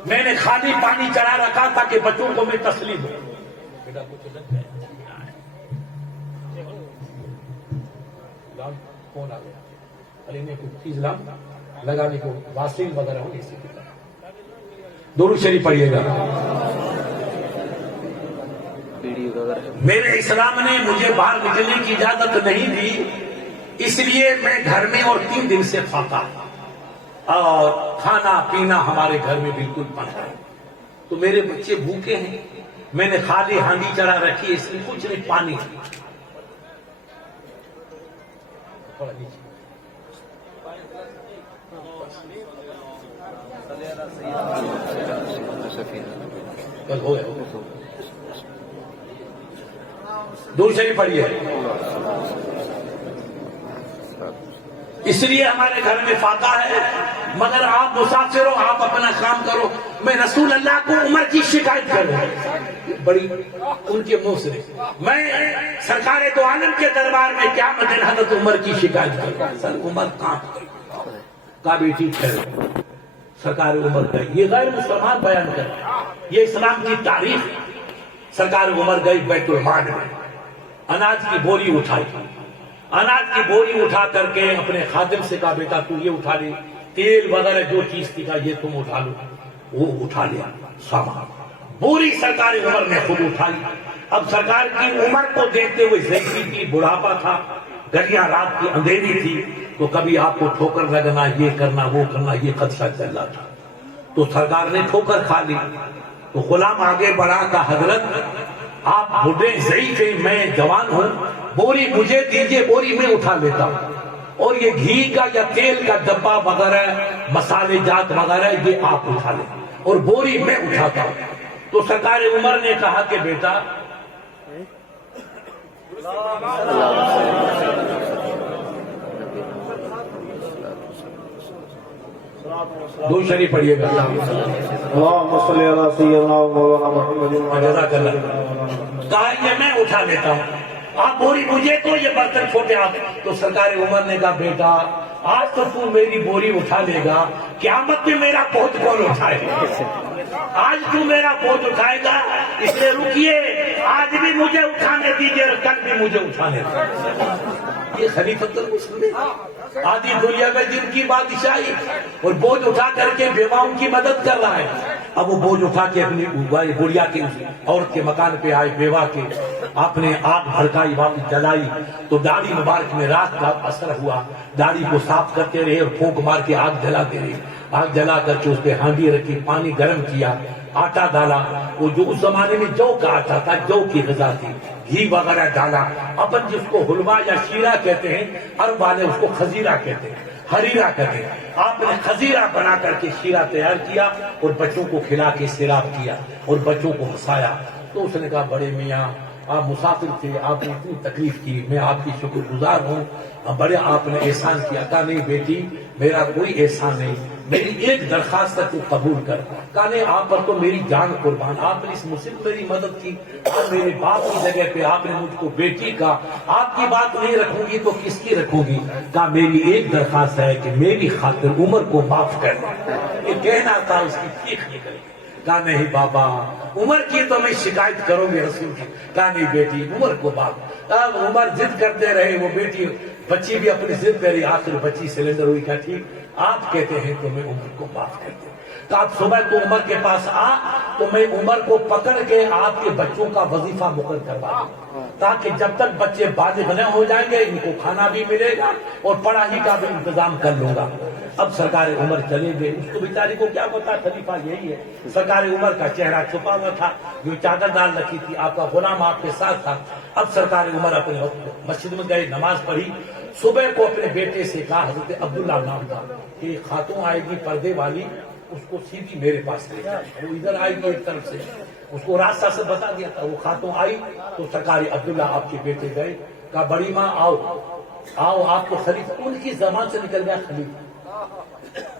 میں نے خالی پانی چڑھا رکھا تھا کہ بچوں کو میں تسلیم دوں. بیٹا کچھ لگ گیا, کون آ گیا, علی نے کچھ چیز لگانے کو, واسلین وغیرہ ہو, اسی کی طرح. درود شریف پڑھیے گا. میرے اسلام نے مجھے باہر نکلنے کی اجازت نہیں دی, اس لیے میں گھر میں اور 3 دن سے فاقہ, اور کھانا پینا ہمارے گھر میں بالکل بند ہے. تو میرے بچے بھوکے ہیں, میں نے خالی ہانڈی چڑھا رکھی, اس میں کچھ نہیں, پانی. ہو گیا, دور شریف پڑھیے. اس لیے ہمارے گھر میں فاقہ ہے, مگر آپ مسافر ہو, آپ اپنا کام کرو. میں رسول اللہ کو عمر کی شکایت کروں, بڑی ان کے منہ سے. میں سرکار دو عالم کے دربار میں قیامت دن حضرت عمر کی شکایت کروں. سر عمر کہاں بیٹی ٹھہرے, سرکار عمر گئی. یہ غیر مسلمان بیان کر, یہ اسلام کی تاریخ. سرکار عمر گئی بیت المال میں, اناج کی بوری اٹھائی, اناج کی بوری اٹھا کر کے اپنے خادم سے کہا بیٹا تو یہ اٹھا لے, تیل وغیرہ جو چیز تھی کہا یہ تم اٹھا لو. وہ اٹھا لیا سامان, بوری سرکار عمر نے خود اٹھائی. اب سرکار کی عمر کو دیکھتے ہوئے, ضعیفی تھی, بڑھاپا تھا, گلیاں رات کی اندھیری تھی, تو کبھی آپ کو ٹھوکر لگنا, یہ کرنا وہ کرنا, یہ خدشہ چل رہا تھا. تو سرکار نے ٹھوکر کھا لی. تو غلام آگے بڑھا, کا حضرت آپ بوڑھے ضعیف ہیں, میں جوان ہوں, بوری مجھے دیجئے, بوری میں اٹھا لیتا ہوں, اور یہ گھی کا یا تیل کا ڈبہ وغیرہ, مسالے جات وغیرہ, یہ آپ اٹھا لیں, اور بوری میں اٹھاتا ہوں. تو سرکار عمر نے کہا کہ بیٹا دو شریف پڑھیے گا. اللہم صلی علی سیدنا مولانا محمد. جزاک اللہ. کہا یہ میں اٹھا لیتا ہوں, آپ بوری مجھے تو یہ برتن چھوٹے آپ. تو سرکار عمر نے کہا بیٹا آج تو میری بوری اٹھا لے گا, قیامت میں میرا بوجھ کون اٹھائے گا؟ آج تو میرا بوجھ اٹھائے گا, اس لیے رکیے, آج بھی مجھے اٹھانے دیجیے اور کل بھی مجھے اٹھانے دیجیے. یہ خلیفۃ المسلمین, آدھی دنیا میں جن کی بادشاہی اور بوجھ اٹھا کر کے بیواؤں کی مدد کر رہا ہے. اب وہ بوجھ اٹھا کے اپنی گڑیا کے عورت کے مکان پہ آئے، بیوہ کے، آپ نے آگ بھڑکائی، واپس جلائی تو داڑھی مبارک میں رات کا اثر ہوا، داڑھی کو صاف کرتے رہے اور پھونک مار کے آگ جلاتے رہے، آگ جلا کر کے اس پہ ہانڈی رکھی، پانی گرم کیا، آٹا ڈالا، وہ جو اس زمانے میں جو کا آٹا تھا، جو کی غذا تھی، گھی وغیرہ ڈالا، اپن جس کو حلوا یا شیرہ کہتے ہیں، عرب والے اس کو خزیرہ کہتے ہیں، حریرہ کہتے ہیں، آپ نے خزیرہ بنا کر کے شیرہ تیار کیا اور بچوں کو کھلا کے سیراب کیا اور بچوں کو ہنسایا۔ تو اس نے کہا بڑے میاں آپ مسافر تھے، آپ نے اتنی تکلیف کی، میں آپ کی شکر گزار ہوں، بڑے آپ نے احسان کیا۔ کہا نہیں بیٹی میرا کوئی احسان نہیں، میری ایک درخواست تو قبول کر۔ کہا نہیں آپ پر تو میری جان قربان، آپ نے اس مصیبت میری مدد کی اور میرے باپ کی جگہ پہ آپ نے مجھ کو بیٹی کا، آپ کی بات نہیں رکھوں گی تو کس کی رکھوں گی؟ کہا میری ایک درخواست ہے کہ میری خاطر عمر کو معاف کر دیں۔ یہ کہنا تھا، اس کی چیخ نکلی۔ کہا نہیں بابا عمر کی تو میں شکایت کروں گی رسول کی۔ کہا نہیں بیٹی عمر کو معاف۔ عمر ضد کرتے رہے، وہ بیٹی بچی بھی اپنی ضد کری، آخر بچی سلنڈر ہوئی۔ کہا ٹھیک آپ کہتے ہیں تو میں عمر کو معاف کر دوں۔ تو آپ صبح تو عمر کے پاس آ تو میں عمر کو پکڑ کے آپ کے بچوں کا وظیفہ مقرر کروا دوں، تاکہ جب تک بچے بالغ نہ ہو جائیں گے ان کو کھانا بھی ملے گا اور پڑھائی کا بھی انتظام کر لوں گا۔ اب سرکار عمر چلے گئے، اس کو بیچاری کو کیا پتا خلیفہ یہی ہے۔ سرکار عمر کا چہرہ چھپا ہوا تھا، جو چادر ڈال رکھی تھی، آپ کا غلام آپ کے ساتھ تھا۔ اب سرکار عمر اپنے مسجد میں گئے، نماز پڑھی، صبح کو اپنے بیٹے سے کہا، حضرت عبداللہ نام تھا، کہ خاتون آئے گی پردے والی، اس کو سیدھی میرے پاس لے جائے، وہ ادھر آئے گی ایک طرف سے، اس کو راستہ سے بتا دیا تھا۔ وہ خاتون آئی تو سرکار عبداللہ آپ کے بیٹے گئے، کہا بڑی ماں آؤ آؤ آپ کو خلیفہ، ان کی زبان سے نکل گیا خلیفہ،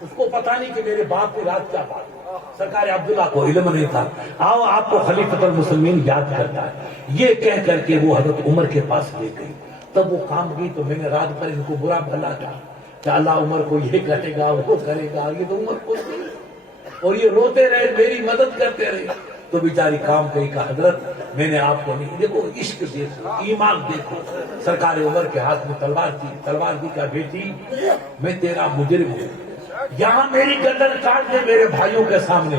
اس کو پتا نہیں کہ میرے باپ کی رات کیا بات۔ سرکار عبداللہ کو علم نہیں تھا، آؤ آپ کو خلیفۃ المسلمین یاد کرتا ہے، یہ کہہ کر کے وہ حضرت عمر کے پاس لے گئی۔ تب وہ کام گئی تو میں نے رات بھر ان کو برا بھلا کہا کہ اللہ عمر کو یہ کرے گا وہ کرے گا، یہ تو عمر کو نہیں، اور یہ روتے رہے میری مدد کرتے رہے۔ تو بیچاری کام گئی، کہ حضرت میں نے آپ کو نہیں، دیکھو عشق دیکھو، ایمان دیکھو۔ سرکار عمر کے ہاتھ میں تلوار تھی، تلوار دی، کہا بیٹی میں تیرا مجرم ہوں، یہاں میری گردن کاٹ دے میرے بھائیوں کے سامنے،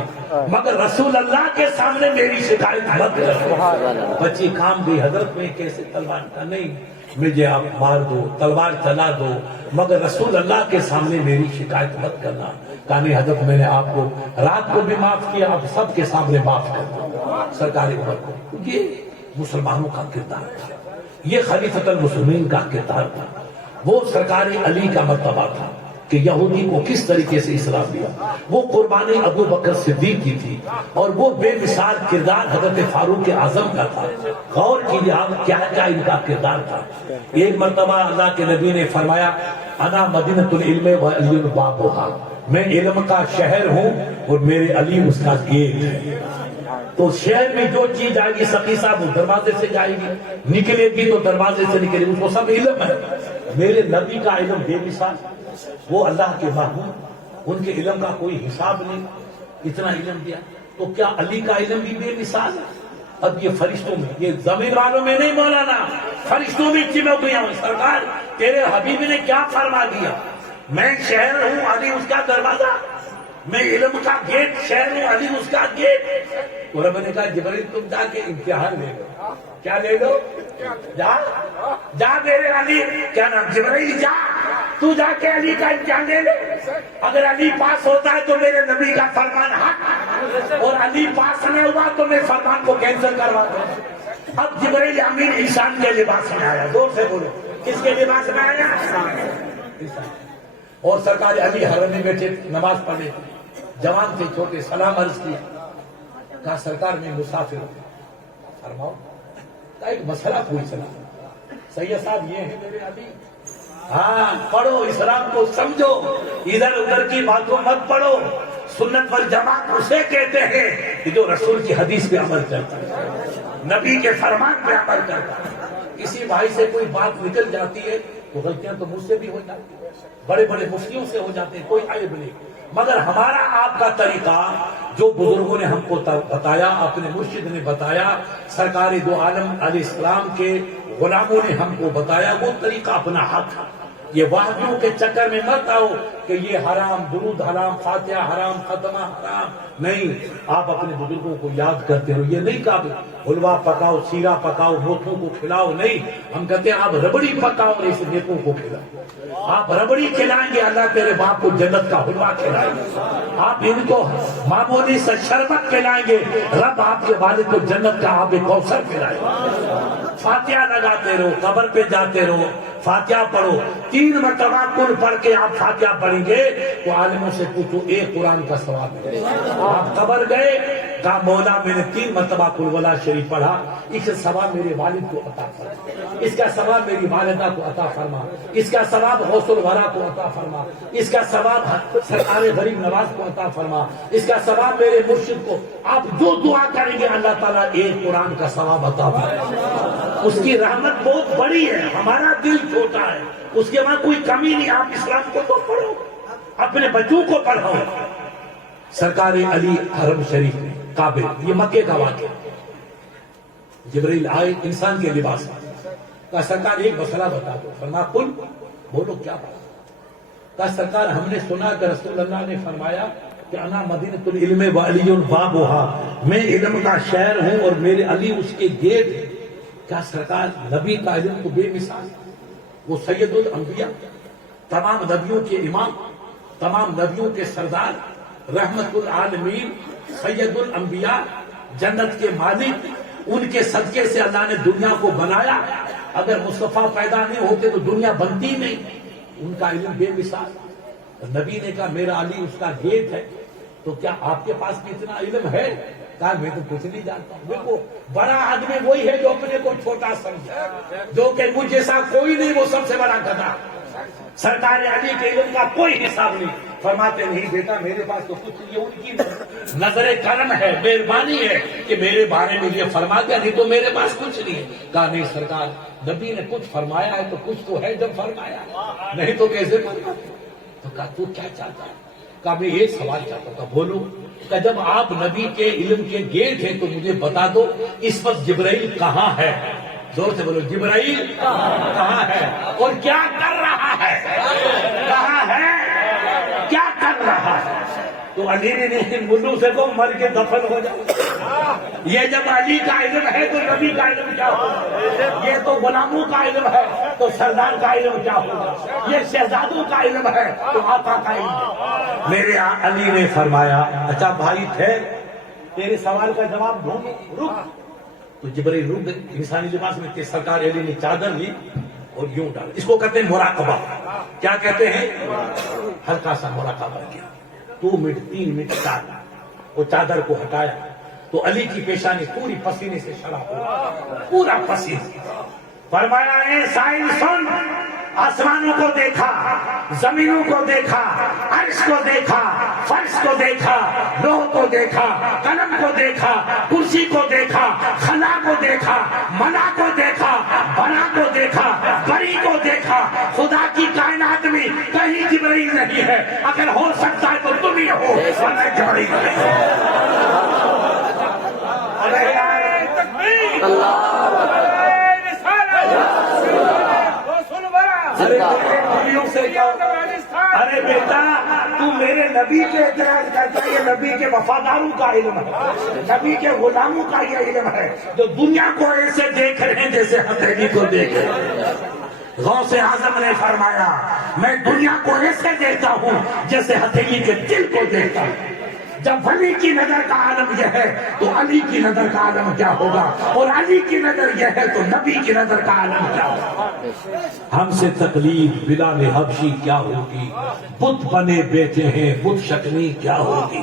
مگر رسول اللہ کے سامنے میری شکایت مت کر۔ بچی کام گئی، حضرت میں کیسے تلوار؟ کا نہیں مجھے آپ مار دو، تلوار چلا دو، مگر رسول اللہ کے سامنے میری شکایت مت کرنا۔ کہا نہیں حضرت میں نے آپ کو رات کو بھی معاف کیا، اب سب کے سامنے معاف کر دو۔ سرکار عمر کو یہ مسلمانوں کا کردار تھا، یہ خلیفۃ المسلمین کا کردار تھا، وہ سرکار علی کا مرتبہ تھا کہ یہودی کو کس طریقے سے اسلام دیا، وہ قربانی ابو بکر صدیق کی تھی، اور وہ بے مثال کردار حضرت فاروق اعظم کا تھا۔ غور کیجیے آپ کیا کیا ان کا کردار تھا۔ ایک مرتبہ اللہ کے نبی نے فرمایا انا مدینۃ العلم وعلی بابھا، میں علم کا شہر ہوں اور میرے علی اس کا گیٹ ہے۔ تو شہر میں جو چیز آئے گی سقی صاحب اس دروازے سے جائے گی، نکلے گی تو دروازے سے نکلے گی، اس کو سب علم ہے۔ میرے نبی کا علم بے مثال، وہ اللہ کے محبوب، ان کے علم کا کوئی حساب نہیں، اتنا علم دیا۔ تو کیا علی کا علم بھی بے مثال ہے؟ اب یہ فرشتوں میں، یہ زمین والوں میں نہیں مولانا، فرشتوں میں چمک گیا ہوں۔ سرکار تیرے حبیب نے کیا فرما دیا، میں شہر ہوں علی اس کا دروازہ، میں علم کا گیٹ، شہر ہوں علی اس کا گیٹ۔ تو رب نے کہا جبرائیل تم جا کے امتحان لے لو۔ کیا لے لو؟ جا جا میرے علی، کیا نام جبرائیل، جا تو جا کے علی کا امتحان لے لے، اگر علی پاس ہوتا ہے تو میرے نبی کا فرمان حق، اور علی پاس نہ ہوا تو میں فرمان کو کینسل کروا دوں۔ اب جبرائیل امین انسان کے لباس میں آیا، زور سے بولو کس کے لباس میں آیا؟ اور سرکار علی حرم میں بیٹھے نماز پڑھے، جوان تھے چھوٹے، سلام عرض کیا، کہا سرکار میں مسافر ہوں، فرماؤ۔ کہا ایک مسئلہ پوچھ رہا، سید صاحب یہ ہے میرے علی، ہاں پڑھو اسلام کو سمجھو، ادھر ادھر کی باتوں مت پڑھو، سنت والجماعت اسے کہتے ہیں کہ جو رسول کی حدیث پہ عمل کرتا ہے، نبی کے فرمان پہ عمل کرتا ہے۔ کسی بھائی سے کوئی بات نکل جاتی ہے تو غلطیاں تو مجھ سے بھی ہو جاتی ہیں، بڑے بڑے مفتیوں سے ہو جاتے ہیں، کوئی عیب نہیں، مگر ہمارا آپ کا طریقہ جو بزرگوں نے ہم کو بتایا، اپنے مرشد نے بتایا، سرکار دو عالم علیہ السلام کے غلاموں نے ہم کو بتایا، وہ طریقہ اپنا حق ہے۔ یہ وہابیوں کے چکر میں مت آؤ کہ یہ حرام، درود حرام، فاتحہ حرام، ختمہ حرام، نہیں. آپ اپنے بزرگوں کو یاد کرتے ہو. یہ نہیں کہا حلوہ پکاؤ، سیرا پکاؤ، بوتھوں کو کھلاؤ، نہیں. ہم کہتے ہیں آپ ربڑی پکاؤ اور اس نیکوں کو کھلاؤ. آپ ربڑی کھلائیں گے، اللہ تیرے باپ کو جنت کا حلوہ کھلائیں گے. آپ ان کو معمولی سے شربت کھلائیں گے، رب آپ کے والد کو جنت کا آب کوثر پلائے گا. فاتحہ لگاتے رہو، قبر پہ جاتے رہو، فاتحہ پڑھو. 3 مرتبہ کل پڑھ کے آپ فاتحہ پڑھیں گے تو عالموں سے پوچھو ایک قرآن کا ثواب ہے. آپ قبر گئے، کہا مولا میں نے 3 مرتبہ قل واللہ شریف پڑھا، اس کا ثواب میرے والد کو عطا فرما، اس کا ثواب میری والدہ کو عطا فرما، اس کا ثواب غوث الورا کو عطا فرما، اس کا ثواب سرکار غریب نواز کو عطا فرما، اس کا ثواب میرے مرشد کو. آپ جو دعا کریں گے اللہ تعالیٰ ایک قرآن کا ثواب عطا فرما. اس کی رحمت بہت بڑی ہے، ہمارا دل چھوٹا ہے، اس کے بعد کوئی کمی نہیں. آپ اسلام کو تو پڑھو، اپنے بچوں کو پڑھو. سرکار علی حرم شریف میں کعبے، یہ مکے کا واقعہ. جبرائیل آئے انسان کے لباس میں، کہا سرکار ایک مسئلہ بتا دو. فرمایا قل، بولو کیا بات. کہا سرکار ہم نے سنا کہ رسول اللہ نے فرمایا کہ انا مدینۃ العلم وعلی بابھا، میں علم کا شہر ہوں اور میرے علی اس کے گیٹ ہے. کیا سرکار نبی کا علم تو بے مثال، وہ سید الانبیاء، تمام نبیوں کے امام، تمام نبیوں کے سردار، رحمت العالمین، سید الانبیاء، جنت کے مالک، ان کے صدقے سے اللہ نے دنیا کو بنایا. اگر مصطفیٰ پیدا نہیں ہوتے تو دنیا بنتی نہیں. ان کا علم بے مثال. نبی نے کہا میرا علی اس کا گیٹ ہے، تو کیا آپ کے پاس بھی اتنا علم ہے؟ کہا میں تو کچھ نہیں جانتا ہوں. دیکھو بڑا آدمی وہی ہے جو اپنے کو چھوٹا سمجھے، جو کہ مجھ جیسا کوئی نہیں، وہ سب سے بڑا گدھا. سرکار علی کے علم کا کوئی حساب نہیں. فرماتے نہیں بیٹا میرے پاس تو کچھ نہیں. ان کی نظر کرم ہے، مہربانی ہے کہ میرے بارے میں یہ فرما دیا، نہیں تو میرے پاس کچھ نہیں ہے. کہا نہیں سرکار نبی نے کچھ فرمایا ہے تو کچھ تو ہے جب فرمایا، نہیں تو کیسے فرماتے. تو کہا تو کیا چاہتا ہے؟ کہا میں ایک سوال چاہتا تھا. بولو. کہ جب آپ نبی کے علم کے گیٹ ہیں تو مجھے بتا دو اس وقت جبرائیل کہاں ہے؟ زور سے بولو جبرائیل کہاں ہے اور کیا کر رہا ہے؟ کہاں ہے، کیا کر رہا ہے؟ تو علی نے ملو سے کو مر کے دفن ہو جائے. یہ جب علی کا علم ہے تو نبی کا علم کیا ہوگا؟ یہ تو غلاموں کا علم ہے تو سردار کا علم کیا ہوگا؟ یہ شہزادوں کا علم ہے تو آقا کا علم ہے. میرے علی نے فرمایا اچھا بھائی ٹھہر، تیرے سوال کا جواب ڈھونڈ. رک. تو جبرائیل رک گئے انسانی لباس میں. سرکار علی نے چادر لی اور یوں ڈالا. اس کو کہتے ہیں مراقبہ. کیا کہتے ہیں؟ ہلکا سا مراقبہ کیا. 2 منٹ 3 منٹ 4 وہ چادر کو ہٹایا تو علی کی پیشانی پوری پسینے سے شراب ہو، پورا پسینہ. فرمایا اے سائل سن، آسمانوں کو دیکھا، زمینوں کو دیکھا، عرش کو دیکھا، فرش کو دیکھا، لوح کو دیکھا، قلم کو دیکھا، کرسی کو دیکھا، خلا کو دیکھا، ملا کو دیکھا، بنا کو دیکھا، بری کو دیکھا. خدا کی کائنات میں کہیں جبرائیل نہیں ہے. اگر ہو سکتا ہے تو تم ہی ہو، ورنہ جبرائیل نہیں. ارے بیٹا تو میرے نبی کے اعتراض کرتا ہے. یہ نبی کے وفاداروں کا علم ہے، نبی کے غلاموں کا یہ علم ہے جو دنیا کو ایسے دیکھ رہے ہیں جیسے ہتھیلی کو دیکھ رہے ہیں. غوث اعظم نے فرمایا میں دنیا کو ایسے دیکھتا ہوں جیسے ہتھیلی کے دل کو دیکھتا ہوں. جب ولی کی نظر کا عالم یہ ہے تو علی کی نظر کا عالم کیا ہوگا، اور علی کی نظر یہ ہے تو نبی کی نظر کا عالم کیا ہوگا. ہم سے تقلید بلال حبشی کیا ہوگی، بت بنے بیٹھے ہیں بت شکنی کیا ہوگی.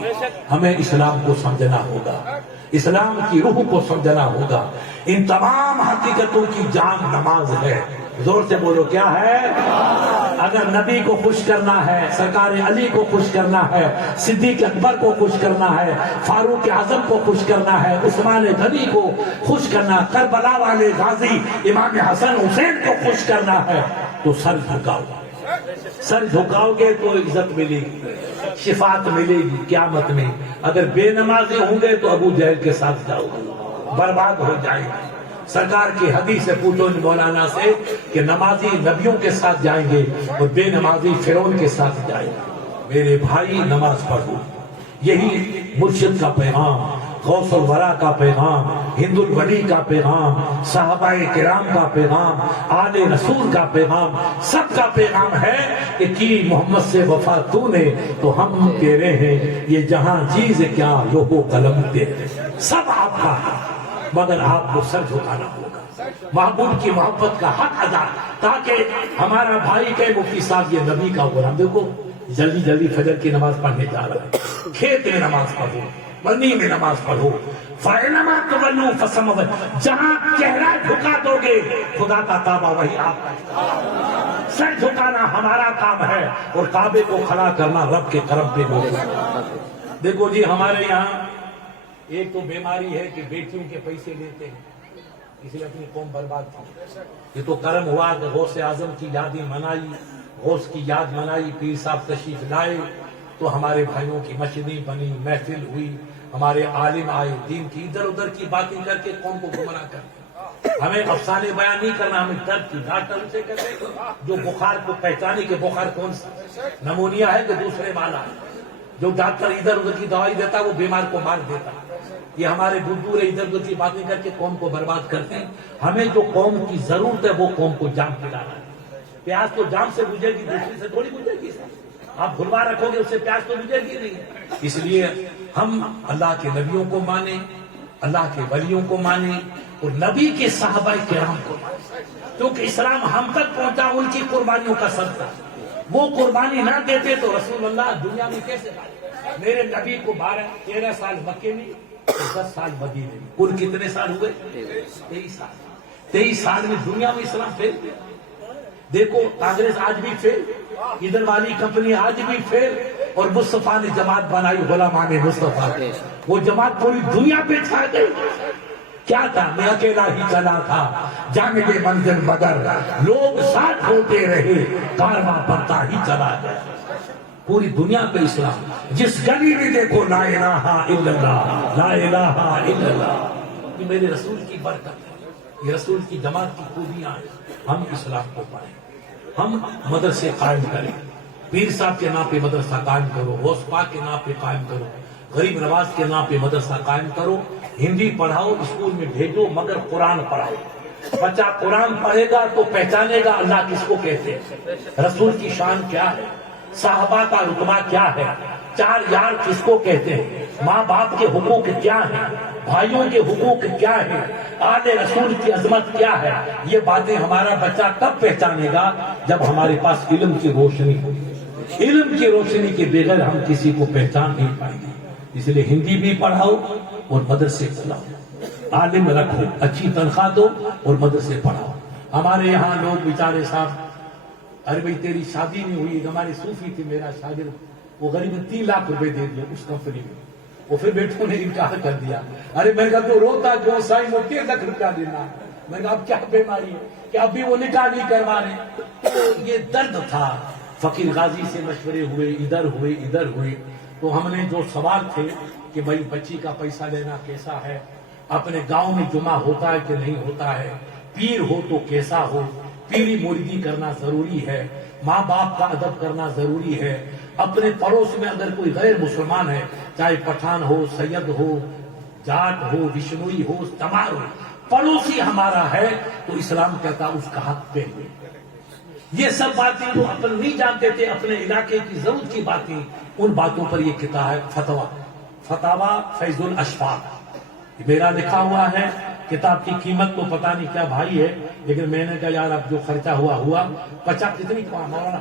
ہمیں اسلام کو سمجھنا ہوگا، اسلام کی روح کو سمجھنا ہوگا. ان تمام حقیقتوں کی جان نماز ہے. زور سے بولو کیا ہے؟ اگر نبی کو خوش کرنا ہے، سرکار علی کو خوش کرنا ہے، صدیق اکبر کو خوش کرنا ہے، فاروق اعظم کو خوش کرنا ہے، عثمان غنی کو خوش کرنا، کربلا والے غازی امام حسن حسین کو خوش کرنا ہے تو سر جھکاؤ. سر جھکاؤ گے تو عزت ملے گی، شفاعت ملے گی قیامت میں. اگر بے نمازی ہوں گے تو ابو جہل کے ساتھ جاؤ گے، برباد ہو جائیں گے. سرکار کی حدیث سے پوچھو مولانا سے کہ نمازی نبیوں کے ساتھ جائیں گے اور بے نمازی فرعون کے ساتھ جائیں گے. میرے بھائی نماز پڑھو. یہی مرشد کا پیغام، غوث الورا کا پیغام، ہند الولی کا پیغام، صحابہ کرام کا پیغام، آل رسول کا پیغام، سب کا پیغام ہے کہ کی محمد سے وفا تو نے تو ہم تیرے ہیں، یہ جہاں چیز کیا لوح و قلم تیرے. سب آپ کا ہے مگر آپ کو سر جھکانا ہوگا، محبوب کی محبت کا حق ادا، تاکہ ہمارا بھائی کہ مفتی صاحب یہ نبی کا غلام، دیکھو جلدی جلدی فجر کی نماز پڑھنے جا رہا ہے، کھیت میں نماز پڑھو، منی میں نماز پڑھو. فَإِنَّمَا تُوَلُّوا فَثَمَّ وَجْهُ، جہاں چہرہ جھکا دو گے خدا کا کعبہ وہی آپ کا. سر جھکانا ہمارا کام ہے اور کعبے کو کھڑا کرنا رب کے کرم پہ ہوگا. دیکھو جی ہمارے یہاں ایک تو بیماری ہے کہ بیٹیوں کے پیسے لیتے ہیں، اس لیے اپنی قوم برباد تھی. یہ تو کرم ہوا کہ غوث اعظم کی یادیں منائی، غوث کی یاد منائی، پیر صاحب تشریف لائے تو ہمارے بھائیوں کی مشنی بنی، محفل ہوئی، ہمارے عالم آئے، دین کی ادھر ادھر کی باتیں کر کے قوم کو گمراہ کرتے. ہمیں افسانے بیان نہیں کرنا، ہمیں درد کی ڈاکٹر اسے کہتے ہیں جو بخار کو پہچانے کہ بخار کون سا، نمونیا ہے کہ دوسرے والا ہے. جو ڈاکٹر ادھر ادھر کی دوائی دیتا وہ بیمار کو مار دیتا. یہ ہمارے بدور ادھر ادھر کی باتیں کر کے قوم کو برباد کرتے ہیں. ہمیں جو قوم کی ضرورت ہے وہ قوم کو جام پلانا ہے. پیاس تو جام سے گزرے گی، دوسری سے تھوڑی گزرے گی. آپ بھلوا رکھو گے اس سے پیاس تو گزرے گی نہیں. اس لیے ہم اللہ کے نبیوں کو مانیں، اللہ کے ولیوں کو مانیں اور نبی کے صحابہ کرام کو مانیں، کیونکہ اسلام ہم تک پہنچا ان کی قربانیوں کا صدقہ. وہ قربانی نہ دیتے تو رسول اللہ دنیا میں کیسے آئے؟ میرے نبی کو 13 سال مکے میں، 10 سال مدینے میں، کل کتنے سال ہوئے؟ 23 سال. 23 سال میں دنیا میں اسلام پھیل گیا. دیکھو کانگریس آج بھی فیل، ادھر والی کمپنی آج بھی فیل، اور مصطفیٰ نے جماعت بنائی غلامان مصطفیٰ. وہ جماعت پوری دنیا پہ چھا گئی. کیا تھا؟ میں اکیلا ہی چلا تھا جانب منزل مگر لوگ ساتھ ہوتے رہے، کارواں بڑھتا ہی چلا گیا. پوری دنیا پہ اسلام، جس گلی میں دیکھو لا الہ الا اللہ، لا الہ الا اللہ. یہ میرے رسول کی برکت ہے، یہ رسول کی جماعت کی خوبیاں ہیں. ہم اسلام کو پڑھیں، ہم مدرسے قائم کریں. پیر صاحب کے نام پہ مدرسہ قائم کرو، غوث پاک کے نام پہ قائم کرو، غریب نواز کے نام پہ مدرسہ قائم کرو. ہندی پڑھاؤ، اسکول میں بھیجو، مگر قرآن پڑھاؤ. بچہ قرآن پڑھے گا تو پہچانے گا اللہ کس کو کہتے ہیں، رسول کی شان کیا ہے، صحابہ کا رتبہ کیا ہے، 4 یار کس کو کہتے ہیں، ماں باپ کے حقوق کیا ہیں، بھائیوں کے حقوق کیا ہیں، آل رسول کی عظمت کیا ہے. یہ باتیں ہمارا بچہ کب پہچانے گا؟ جب ہمارے پاس علم کی روشنی ہو. علم کی روشنی کے بغیر ہم کسی کو پہچان نہیں پائیں گے. اس لیے ہندی بھی پڑھاؤ اور مدرسے کھلاؤ، عالم رکھو، اچھی تنخواہ دو اور مدرسے پڑھاؤ. ہمارے یہاں لوگ بیچارے صاحب، ارے بھائی تیری شادی نہیں ہوئی، ہماری صوفی تھی میرا شاگرد، وہ غریب 3 لاکھ روپے دے دیا اس کمپنی میں. وہ پھر بیٹوں نے انکار کر دیا. ارے میں کہا تو روتا کیوں سائی میں 3 لاکھ روپیہ دینا. میں کہا اب کیا بیماری ہے کہ ابھی وہ نکاح نہیں کروا رہے. یہ درد تھا. فقیر غازی سے مشورے ہوئے، ادھر ہوئے. تو ہم نے جو سوال تھے کہ بھائی بچی کا پیسہ لینا کیسا ہے، اپنے گاؤں میں جمعہ ہوتا ہے کہ نہیں ہوتا ہے، پیر ہو تو کیسا ہو، پیری مریدی کرنا ضروری ہے، ماں باپ کا ادب کرنا ضروری ہے. اپنے پڑوس میں اگر کوئی غیر مسلمان ہے، چاہے پٹھان ہو، سید ہو، جاٹ ہو، بشنوئی ہو، تمار ہو، پڑوسی ہمارا ہے تو اسلام کہتا اس کا حق پہ. یہ سب باتیں وہ اپن نہیں جانتے تھے، اپنے علاقے کی ضرورت کی باتیں، ان باتوں پر یہ کتاب ہے فتاوا فیض الاشفاق میرا لکھا ہوا ہے. کتاب کی قیمت تو پتہ نہیں کیا بھائی ہے، لیکن میں نے کہا یار اب جو خرچہ ہوا 50 کتنی مولانا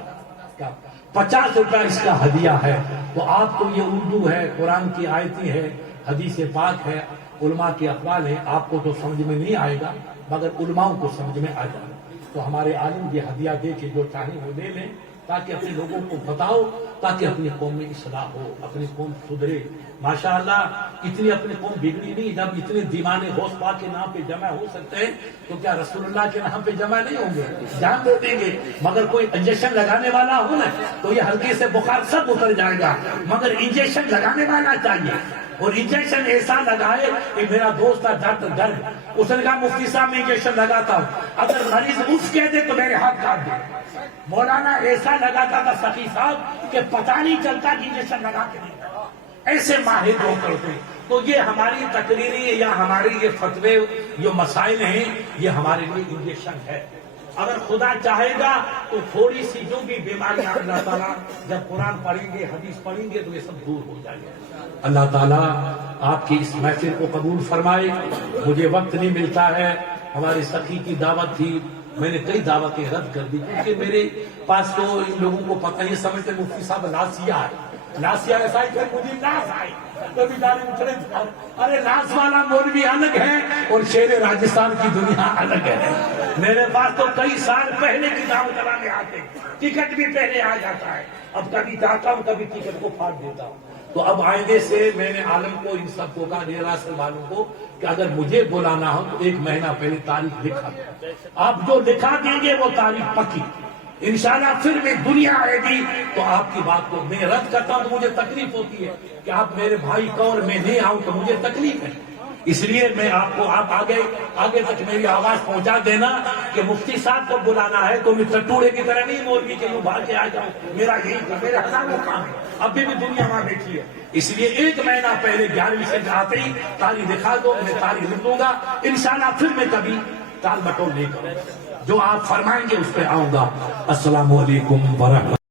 50 روپیہ اس کا ہدیہ ہے. تو آپ کو یہ اردو ہے، قرآن کی آیتیں ہے، حدیث پاک ہے، علماء کے اقوال ہیں. آپ کو تو سمجھ میں نہیں آئے گا مگر علماء کو سمجھ میں آ جائے. تو ہمارے عالم یہ ہدیہ دے کے جو چاہیں وہ لے لیں، تاکہ اپنے لوگوں کو بتاؤ، تاکہ اپنی قوم میں اصلاح ہو، اپنی قوم سدھرے. ماشاءاللہ اتنی اپنی قوم بگڑی نہیں. جب اتنے دیوانے غوث پاک کے نام پہ جمع ہو سکتے ہیں تو کیا رسول اللہ کے نام پہ جمع نہیں ہوں گے؟ جان دے دیں گے. مگر کوئی انجیکشن لگانے والا ہو نا تو یہ ہلکے سے بخار سب اتر جائے گا، مگر انجیکشن لگانے والا چاہیے. اور انجیکشن ایسا لگائے کہ میرا دوست تھا ڈاکٹر گرگ، اس نے کہا مفتی صاحب میں انجیکشن لگاتا ہوں، اگر مریض اف کہہ دے تو میرے ہاتھ کاٹ دے۔ مولانا ایسا لگاتا تھا سخی صاحب کہ پتہ نہیں چلتا کہ انجیکشن لگا کے نہیں لگا، ایسے ماہر لوگ کرتے۔ تو یہ ہماری تقریری یا ہماری یہ فتوے جو مسائل ہیں یہ ہمارے لیے انجیکشن ہے۔ اگر خدا چاہے گا تو تھوڑی سی جو بھی بیماریاں اللہ تعالیٰ جب قرآن پڑھیں گے حدیث پڑھیں گے تو یہ سب دور ہو جائیں گے۔ اللہ تعالیٰ آپ کی اس محفل کو قبول فرمائے۔ مجھے وقت نہیں ملتا ہے، ہماری سخی کی دعوت تھی، میں نے کئی دعوتیں رد کر دی کیونکہ میرے پاس تو ان لوگوں کو پتہ یہ سمجھتے مفتی صاحب ناسیہ ہے، ناسیہ ایسا ہی پھر مجھے ناس آئے، کبھی دارے اچھڑے تھا، ارے ناس والا مولوی الگ ہے اور شیر راجستھان کی دنیا الگ ہے۔ میرے پاس تو کئی سال پہلے کی دعوت کرانے آتے، ٹکٹ بھی پہلے آ جاتا ہے، اب کبھی جاتا ہوں کبھی ٹکٹ کو پھاڑ دیتا ہوں۔ تو اب آئندے سے میں نے عالم کو ان سب کو کہا، ریاست والوں کو کہ اگر مجھے بلانا ہو تو 1 مہینہ پہلے تاریخ لکھا دیں، آپ جو لکھا دیں گے وہ تاریخ پکی، انشاءاللہ پھر بھی دنیا آئے گی تو آپ کی بات کو میں رد کرتا ہوں تو مجھے تکلیف ہوتی ہے کہ آپ میرے بھائی کو اور میں نہیں آؤں تو مجھے تکلیف ہے۔ اس لیے میں آپ کو آپ آگے تک میری آواز پہنچا دینا کہ مفتی صاحب کو بلانا ہے تو میں چٹوڑے کی طرح نہیں مولوی کہ یوں بھاگ کے آ جاؤں، میرا یہی میرا ہزاروں کام ہے، ابھی بھی دنیا وہاں بیٹھی ہے۔ اس لیے 1 مہینہ پہلے 11ویں سے آتے ہی تاریخ دکھا دو، میں تاریخ لکھ دوں گا، انشاءاللہ پھر میں کبھی ٹال مٹول نہیں کروں، جو آپ فرمائیں گے اس پہ آؤں گا۔ السلام علیکم ورحمۃ